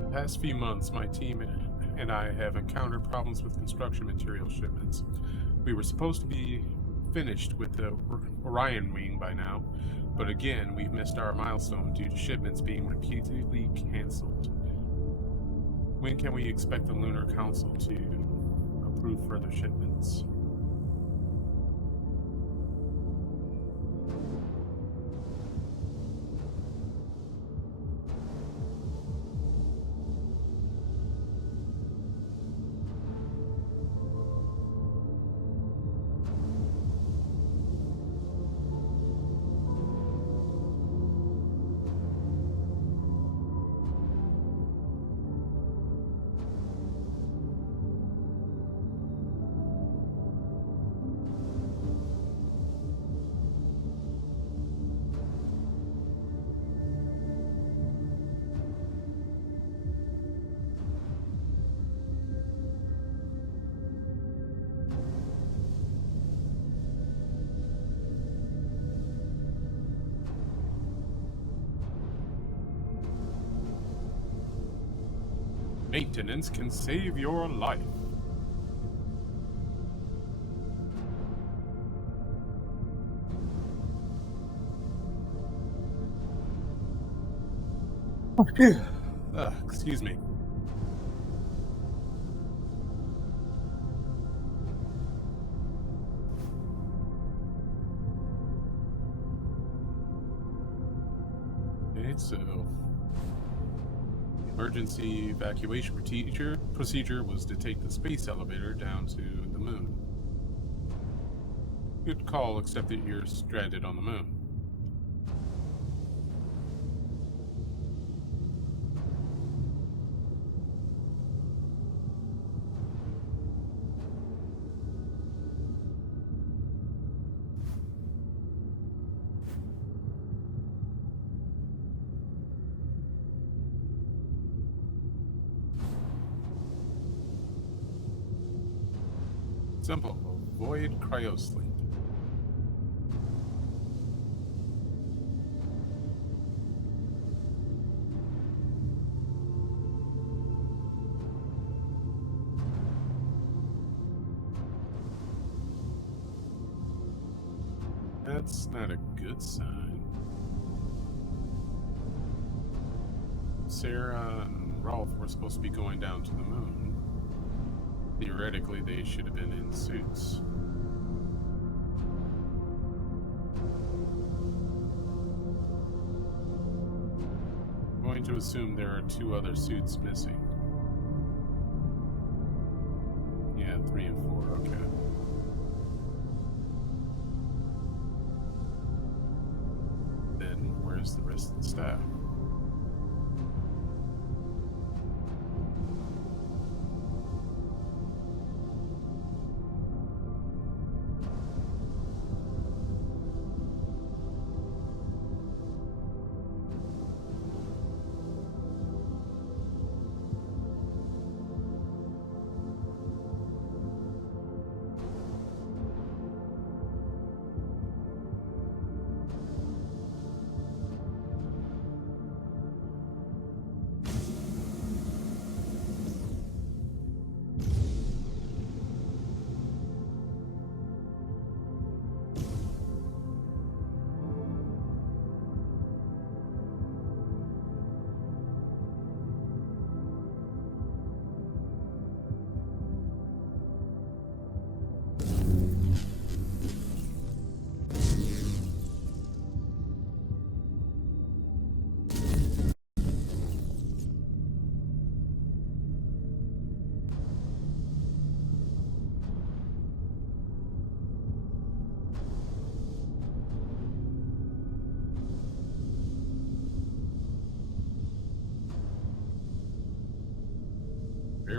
The past few months, my team and I have encountered problems with construction material shipments. We were supposed to be finished with the Orion wing by now, but again, we've missed our milestone due to shipments being repeatedly canceled. When can we expect the Lunar Council to approve further shipments? Maintenance can save your life. Excuse me. Okay, so emergency evacuation procedure was to take the space elevator down to the moon. Good call, except that you're stranded on the moon. Simple. Avoid cryosleep. That's not a good sign. Sarah and Rolf were supposed to be going down to the moon. Theoretically, they should have been in suits. I'm going to assume there are 2 other suits missing. Yeah, 3 and 4, okay. Then, where's the rest of the staff?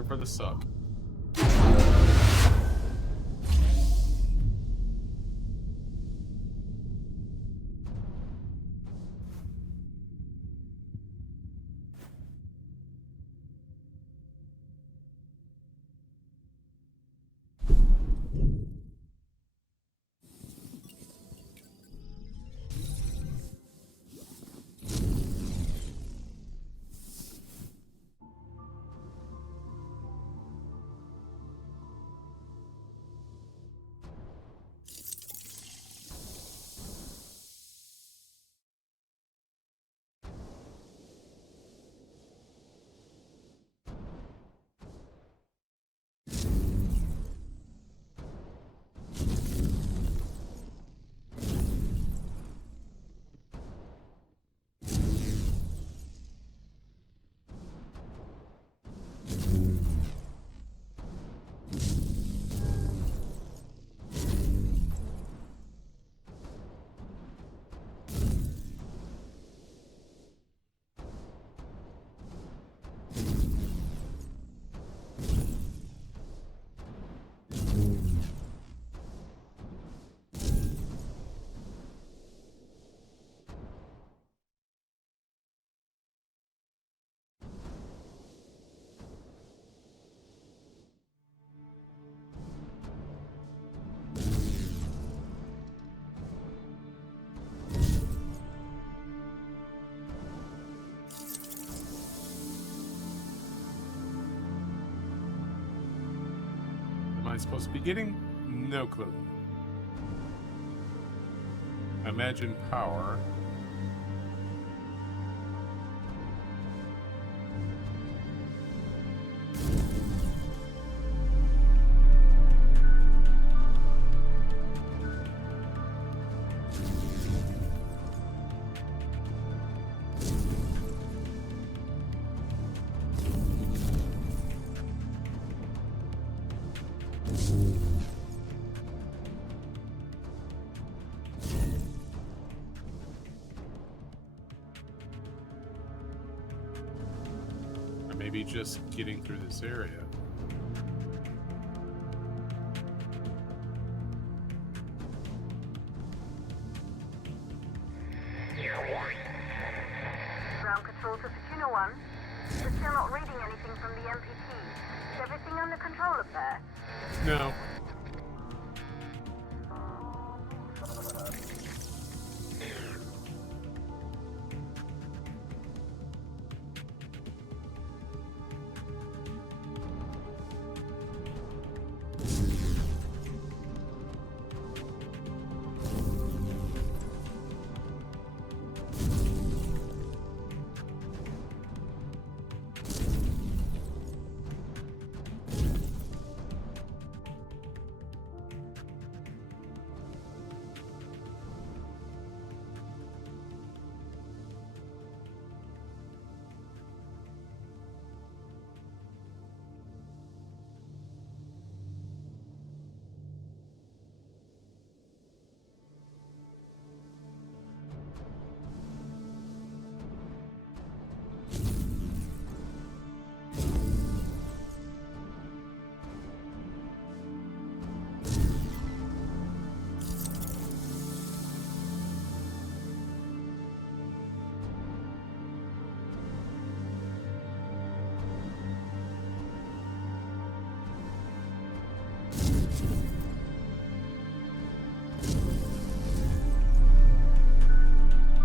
here for the suck. Am I supposed to be getting? No clue. Imagine power. Or maybe just getting through this area. Ground control to Fortuna 1. We're still not reading anything from the MPT. Is everything under control up there? No.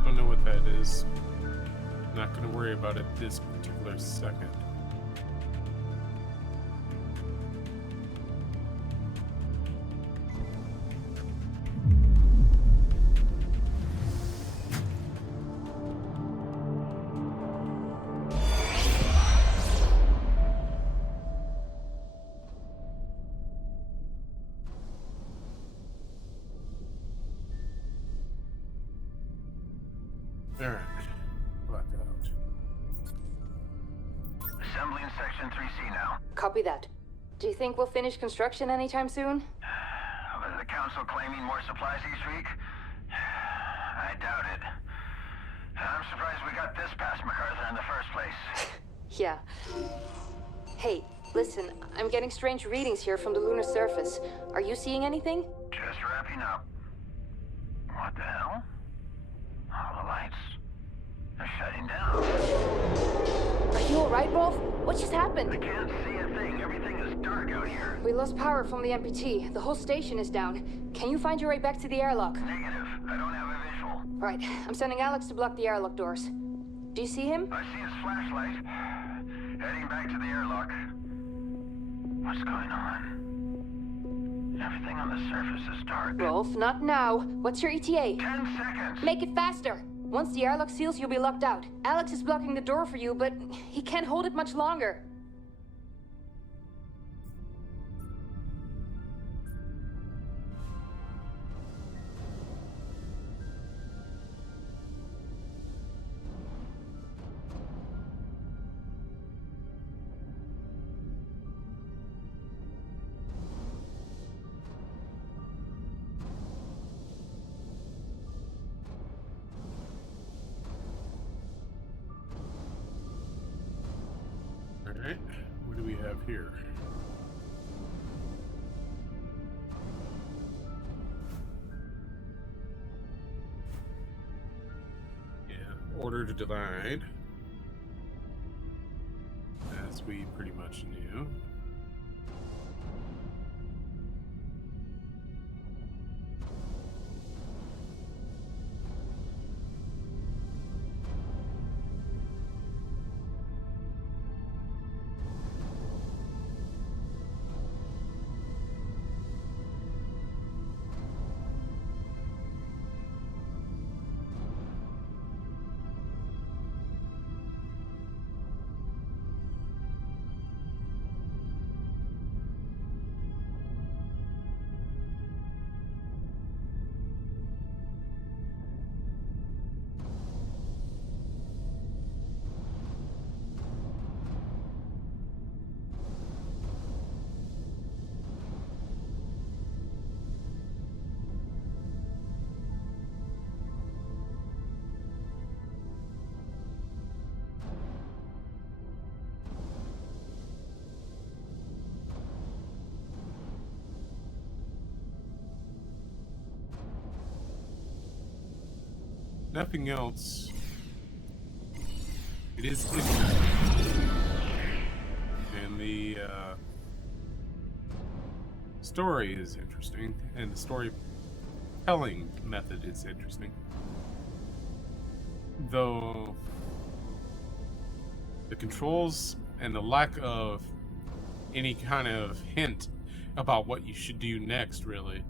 Don't know what that is. Not gonna worry about it this particular second. Alright. Black out. Assembling section 3C now. Copy that. Do you think we'll finish construction anytime soon? Was the council claiming more supplies each week? I doubt it. I'm surprised we got this past MacArthur in the first place. Yeah. Hey, Listen, I'm getting strange readings here from the lunar surface. Are you seeing anything? Just wrapping up. What the hell? All the lights are shutting down. Are you alright, Rolf? What just I happened? can't see a thing. Everything is dark out here. We lost power from the MPT. The whole station is down. Can you find your way back to the airlock? Negative. I don't have a visual. Right, I'm sending Alex to block the airlock doors. Do you see him? I see his flashlight. Heading back to the airlock. What's going on? Everything on the surface is dark. Rolf, not now. What's your ETA? 10 seconds. Make it faster! Once the airlock seals, you'll be locked out. Alex is blocking the door for you, but he can't hold it much longer. Alright, what do we have here? Yeah, order to divide. As we pretty much knew. Nothing else. It is interesting. And the story is interesting. And the storytelling method is interesting. Though the controls and the lack of any kind of hint about what you should do next really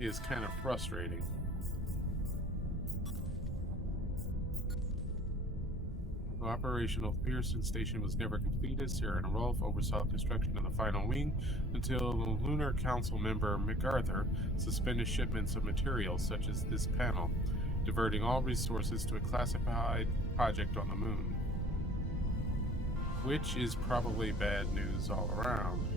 is kind of frustrating. The operational Pearson Station was never completed. Sarah and Rolf oversaw construction of the final wing until the Lunar Council member MacArthur suspended shipments of materials such as this panel, diverting all resources to a classified project on the moon. Which is probably bad news all around.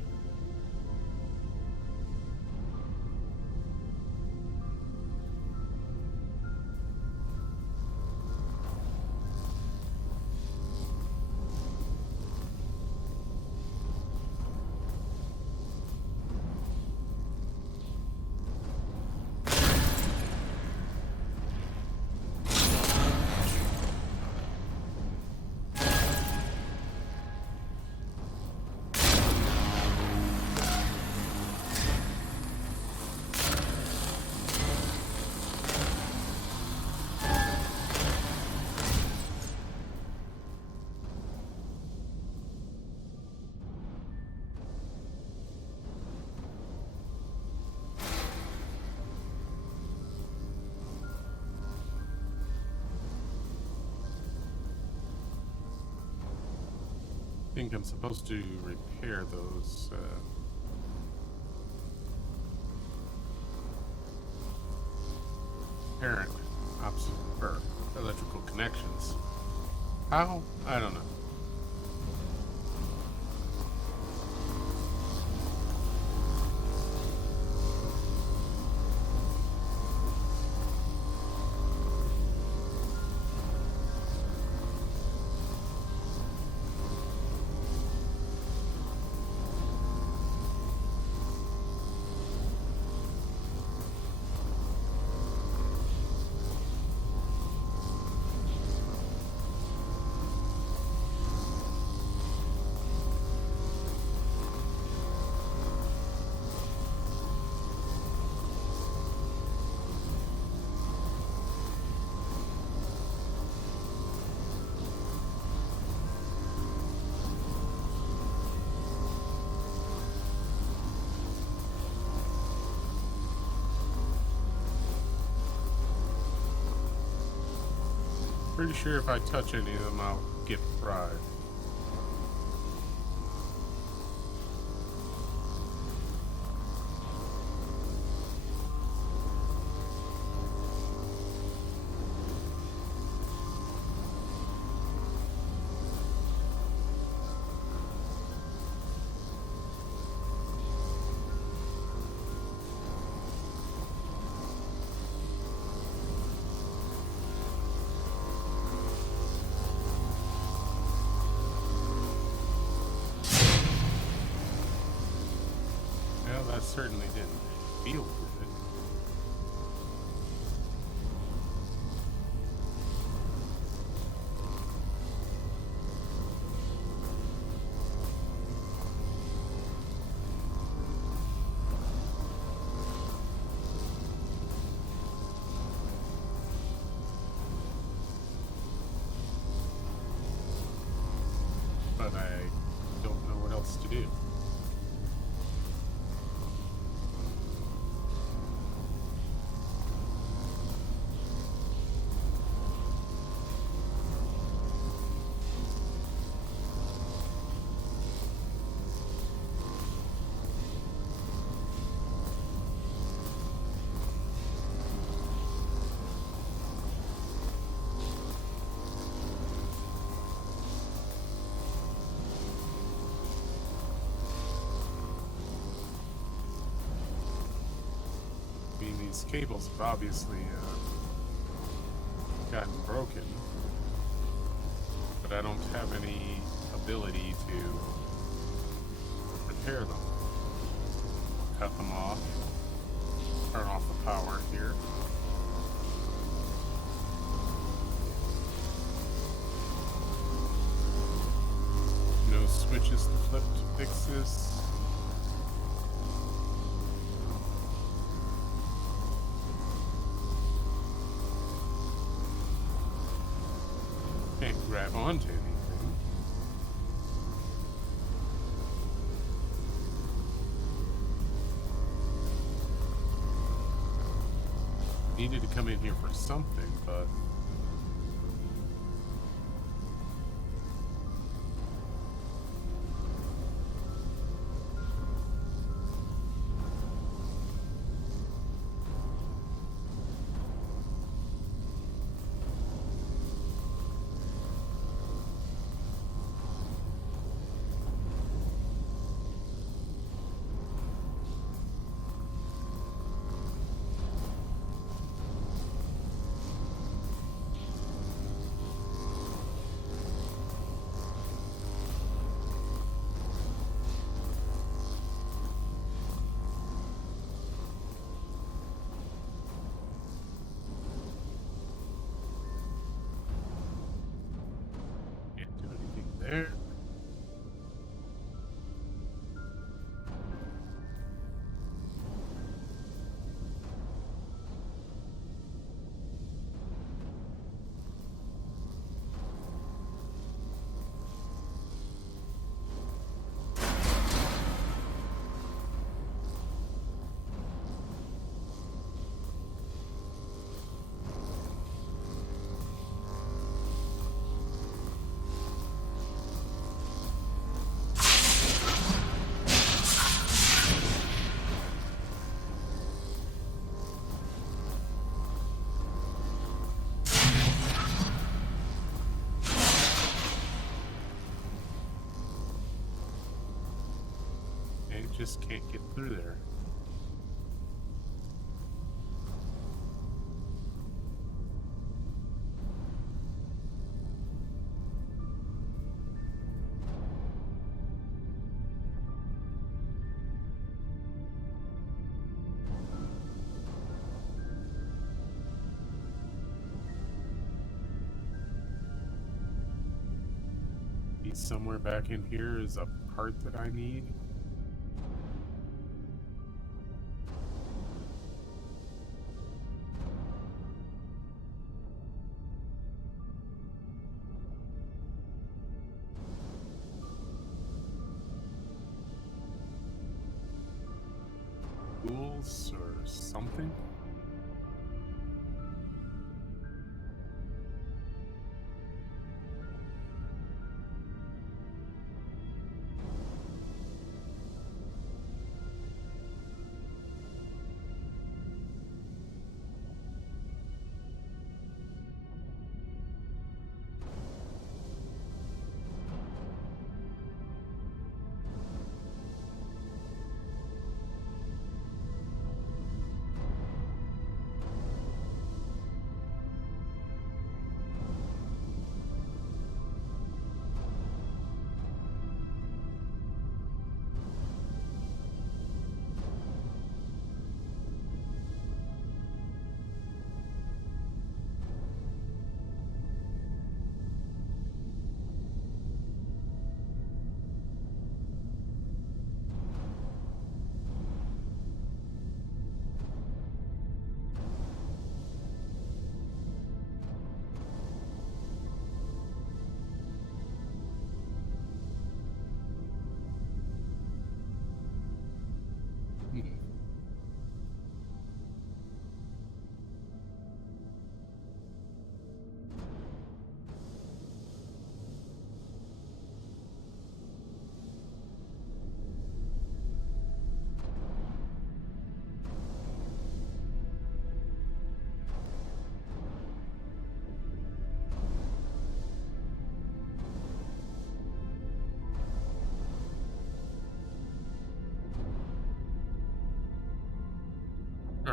I think I'm supposed to repair those, apparently, or electrical connections. How? I don't know. pretty sure if I touch any of them, I'll get fried. Well, that certainly didn't feel good. But I don't know what else to do. I mean, these cables have obviously gotten broken, but I don't have any ability to repair them. Cut them off, turn off the power here. No switches to flip to fix this. Can't grab onto anything. Needed to come in here for something, but can't do anything there. It just can't get through there. Somewhere back in here is a part that I need. Tools or something.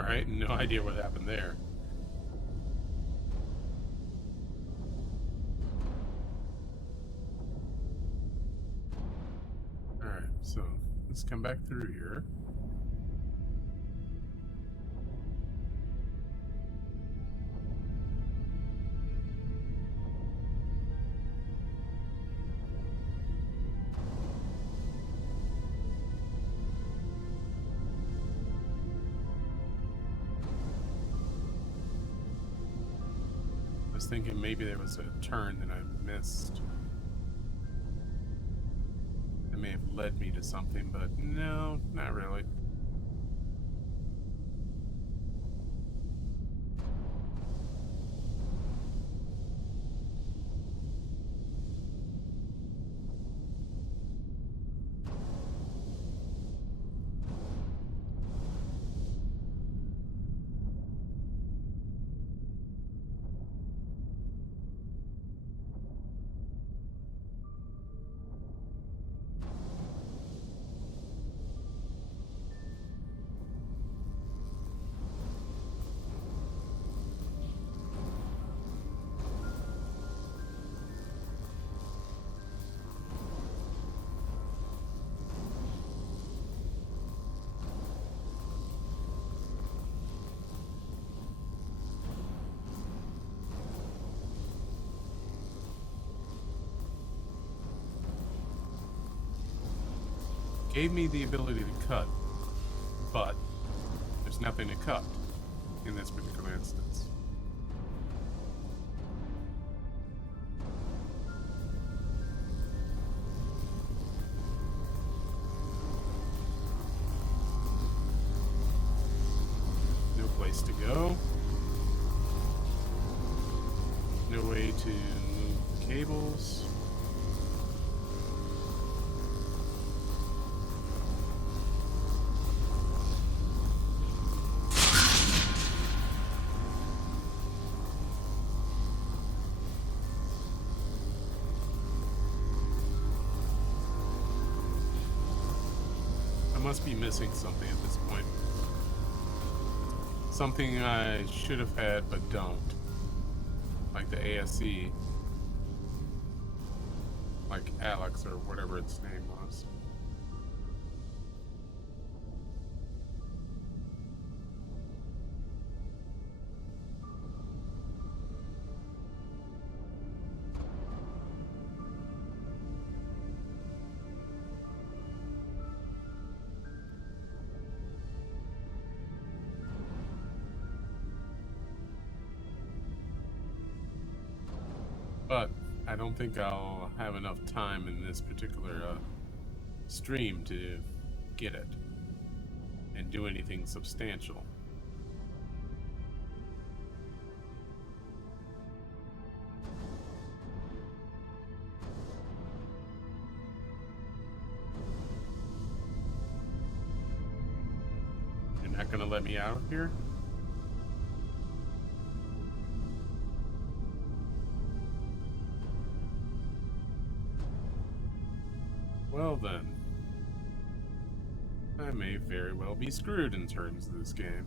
Alright, no idea what happened there. Alright, so let's come back through here. I was thinking maybe there was a turn that I missed. It may have led me to something, but no, not really. Gave me the ability to cut, but there's nothing to cut in this particular instance. No place to go. No way to move the cables. I must be missing something at this point. Something I should have had but don't. Like the ASE. Like Alex or whatever its name was. But I don't think I'll have enough time in this particular stream to get it and do anything substantial. You're not gonna let me out of here? Well then, I may very well be screwed in terms of this game.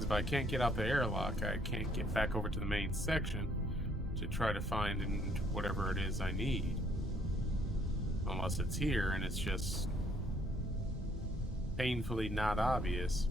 If I can't get out the airlock, I can't get back over to the main section to try to find whatever it is I need. Unless it's here and it's just painfully not obvious.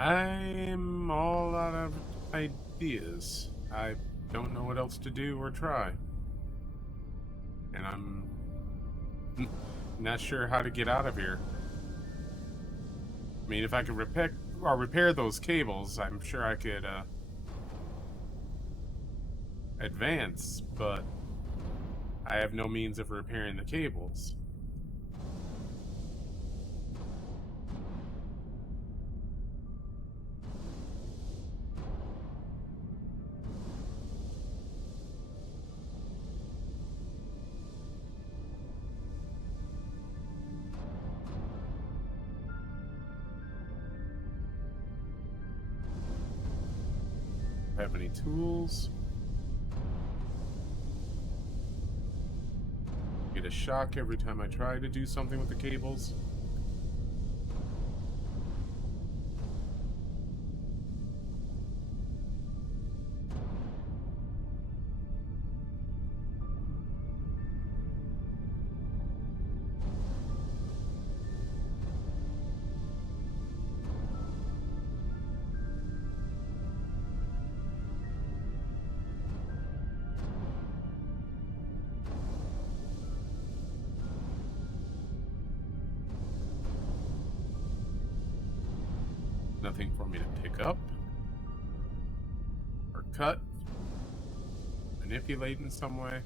I'm all out of ideas. I don't know what else to do or try. And I'm not sure how to get out of here. I mean, if I could repair those cables, I'm sure I could advance, but I have no means of repairing the cables. Have any tools? Get a shock every time I try to do something with the cables. Nothing for me to pick up or cut, manipulate in some way.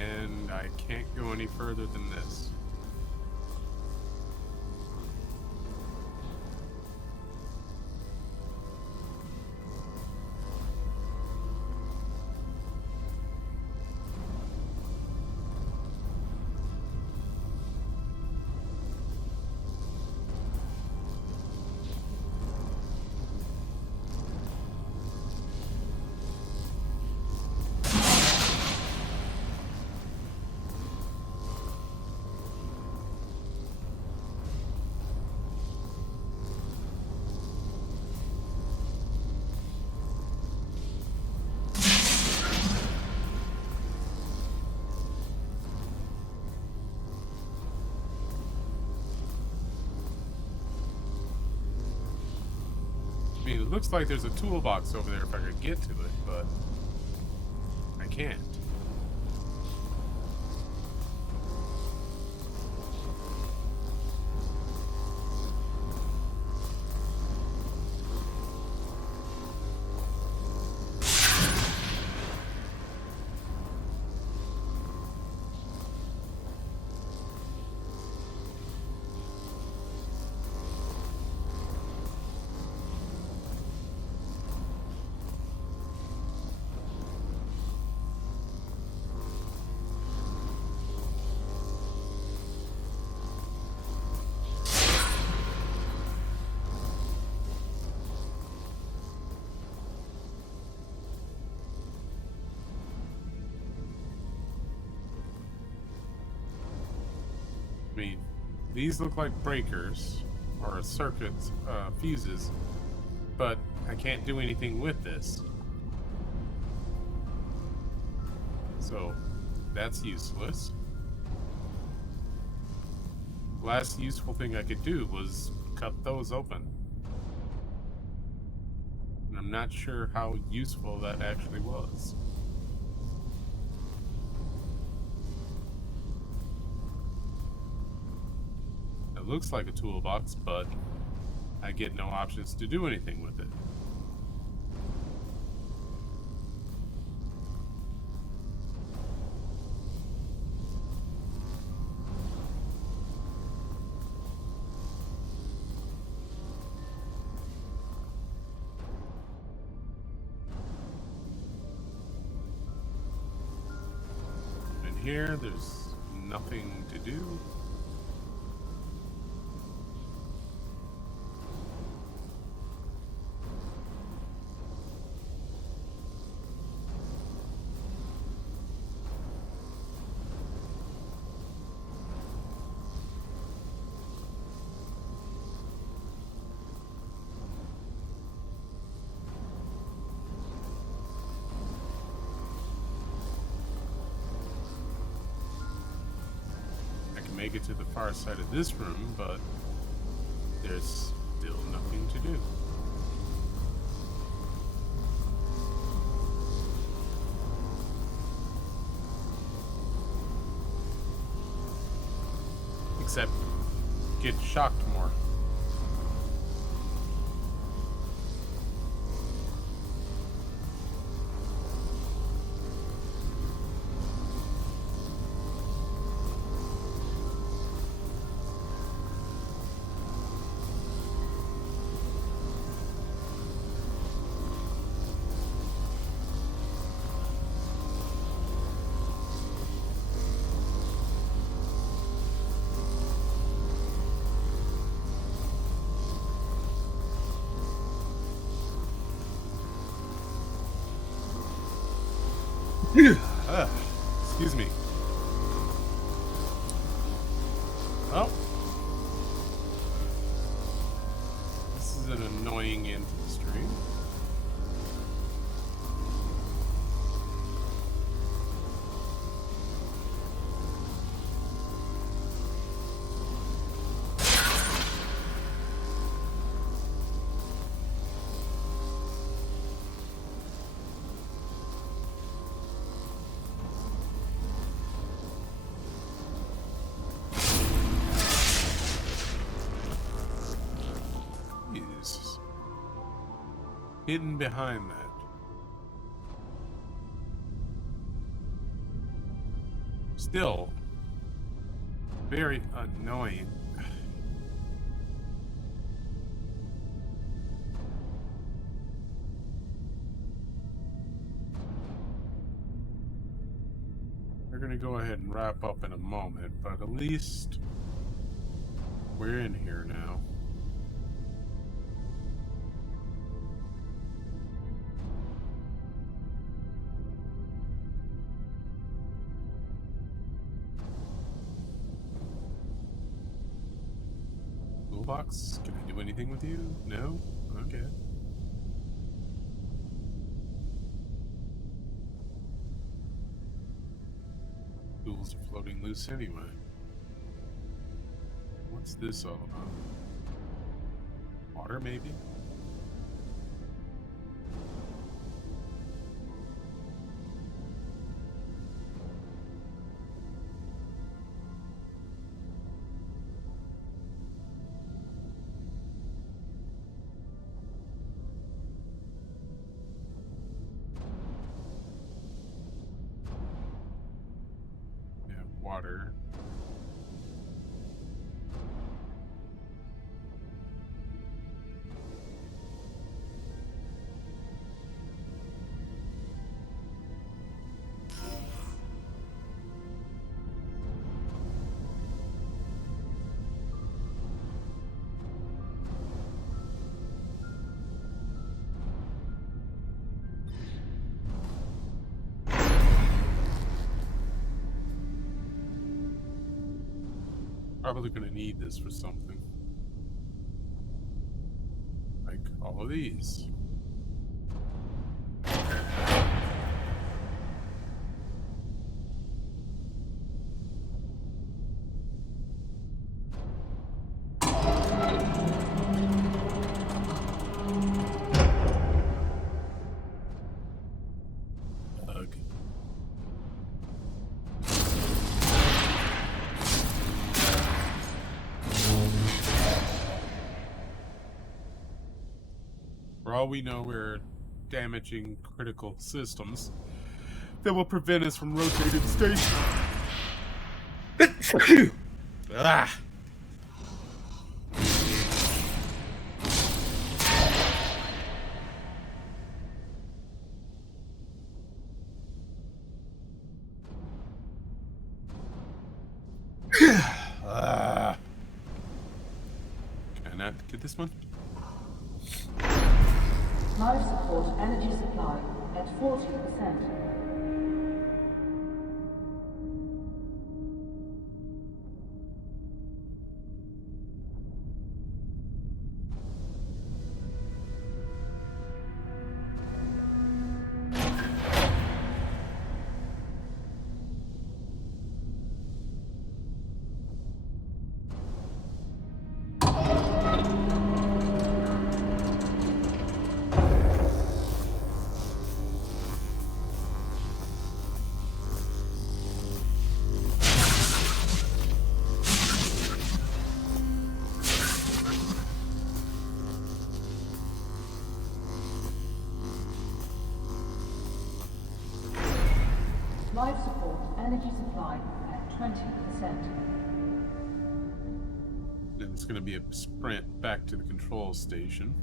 And I can't go any further than this. I mean, it looks like there's a toolbox over there if I could get to it, but I can't. I mean, these look like breakers or circuits, fuses, but I can't do anything with this. So that's useless. Last useful thing I could do was cut those open. And I'm not sure how useful that actually was. It looks like a toolbox, but I get no options to do anything with it. In here, there's nothing to do. make it to the far side of this room, but there's still nothing to do. Except get shocked more. Excuse me. Oh. This is an annoying end to the stream. Hidden behind that. Still very annoying. We're gonna go ahead and wrap up in a moment, but at least we're in here now. Toolbox? Can I do anything with you? No? Okay. Tools are floating loose anyway. What's this all about? Water, maybe? Water. Probably gonna need this for something. Like all of these. For all we know, we're damaging critical systems that will prevent us from rotating station. Ah. Can I not get this one? Life support energy supply at 40%. Life support energy supply at 20%. Then it's going to be a sprint back to the control station,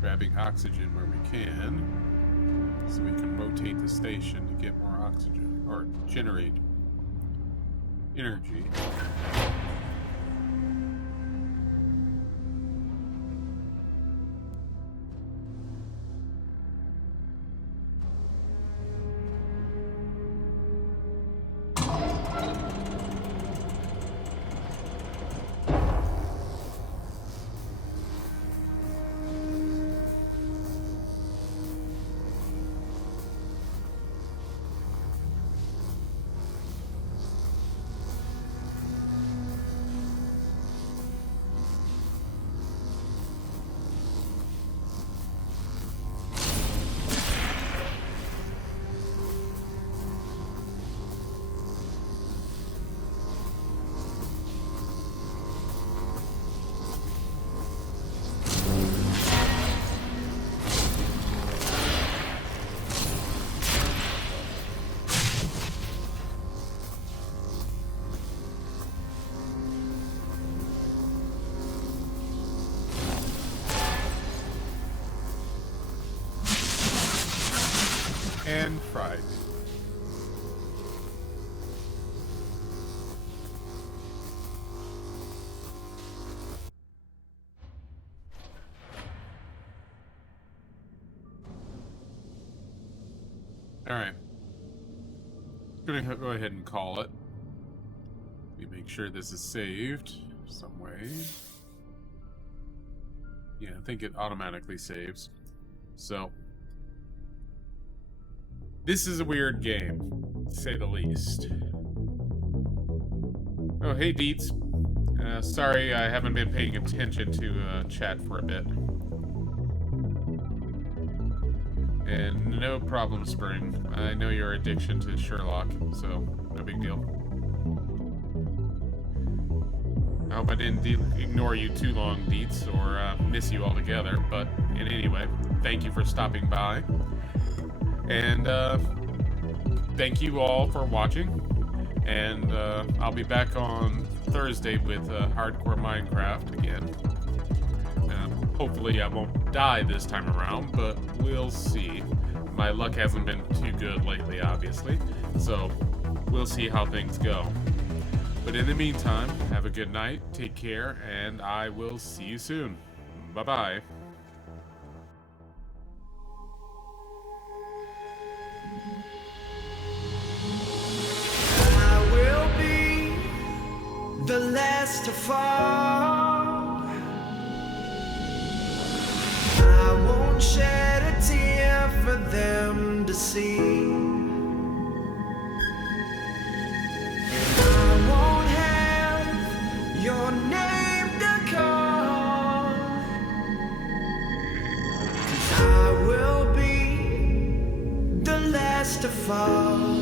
grabbing oxygen where we can, so we can rotate the station to get more oxygen, or generate energy. And fried. Alright. Gonna go ahead and call it. Let me make sure this is saved some way. Yeah, I think it automatically saves. So, this is a weird game, to say the least. Oh, hey, Deets. Sorry, I haven't been paying attention to chat for a bit. And no problem, Spring. I know your addiction to Sherlock, so no big deal. I hope I didn't ignore you too long, Deets, or miss you altogether, but in any way, thank you for stopping by. And thank you all for watching, and I'll be back on Thursday with Hardcore Minecraft again. Hopefully I won't die this time around, but we'll see. My luck hasn't been too good lately, obviously, so we'll see how things go. But in the meantime, have a good night, take care, and I will see you soon. Bye-bye. The last to fall. I won't shed a tear for them to see. And I won't have your name to call, 'cause I will be the last to fall.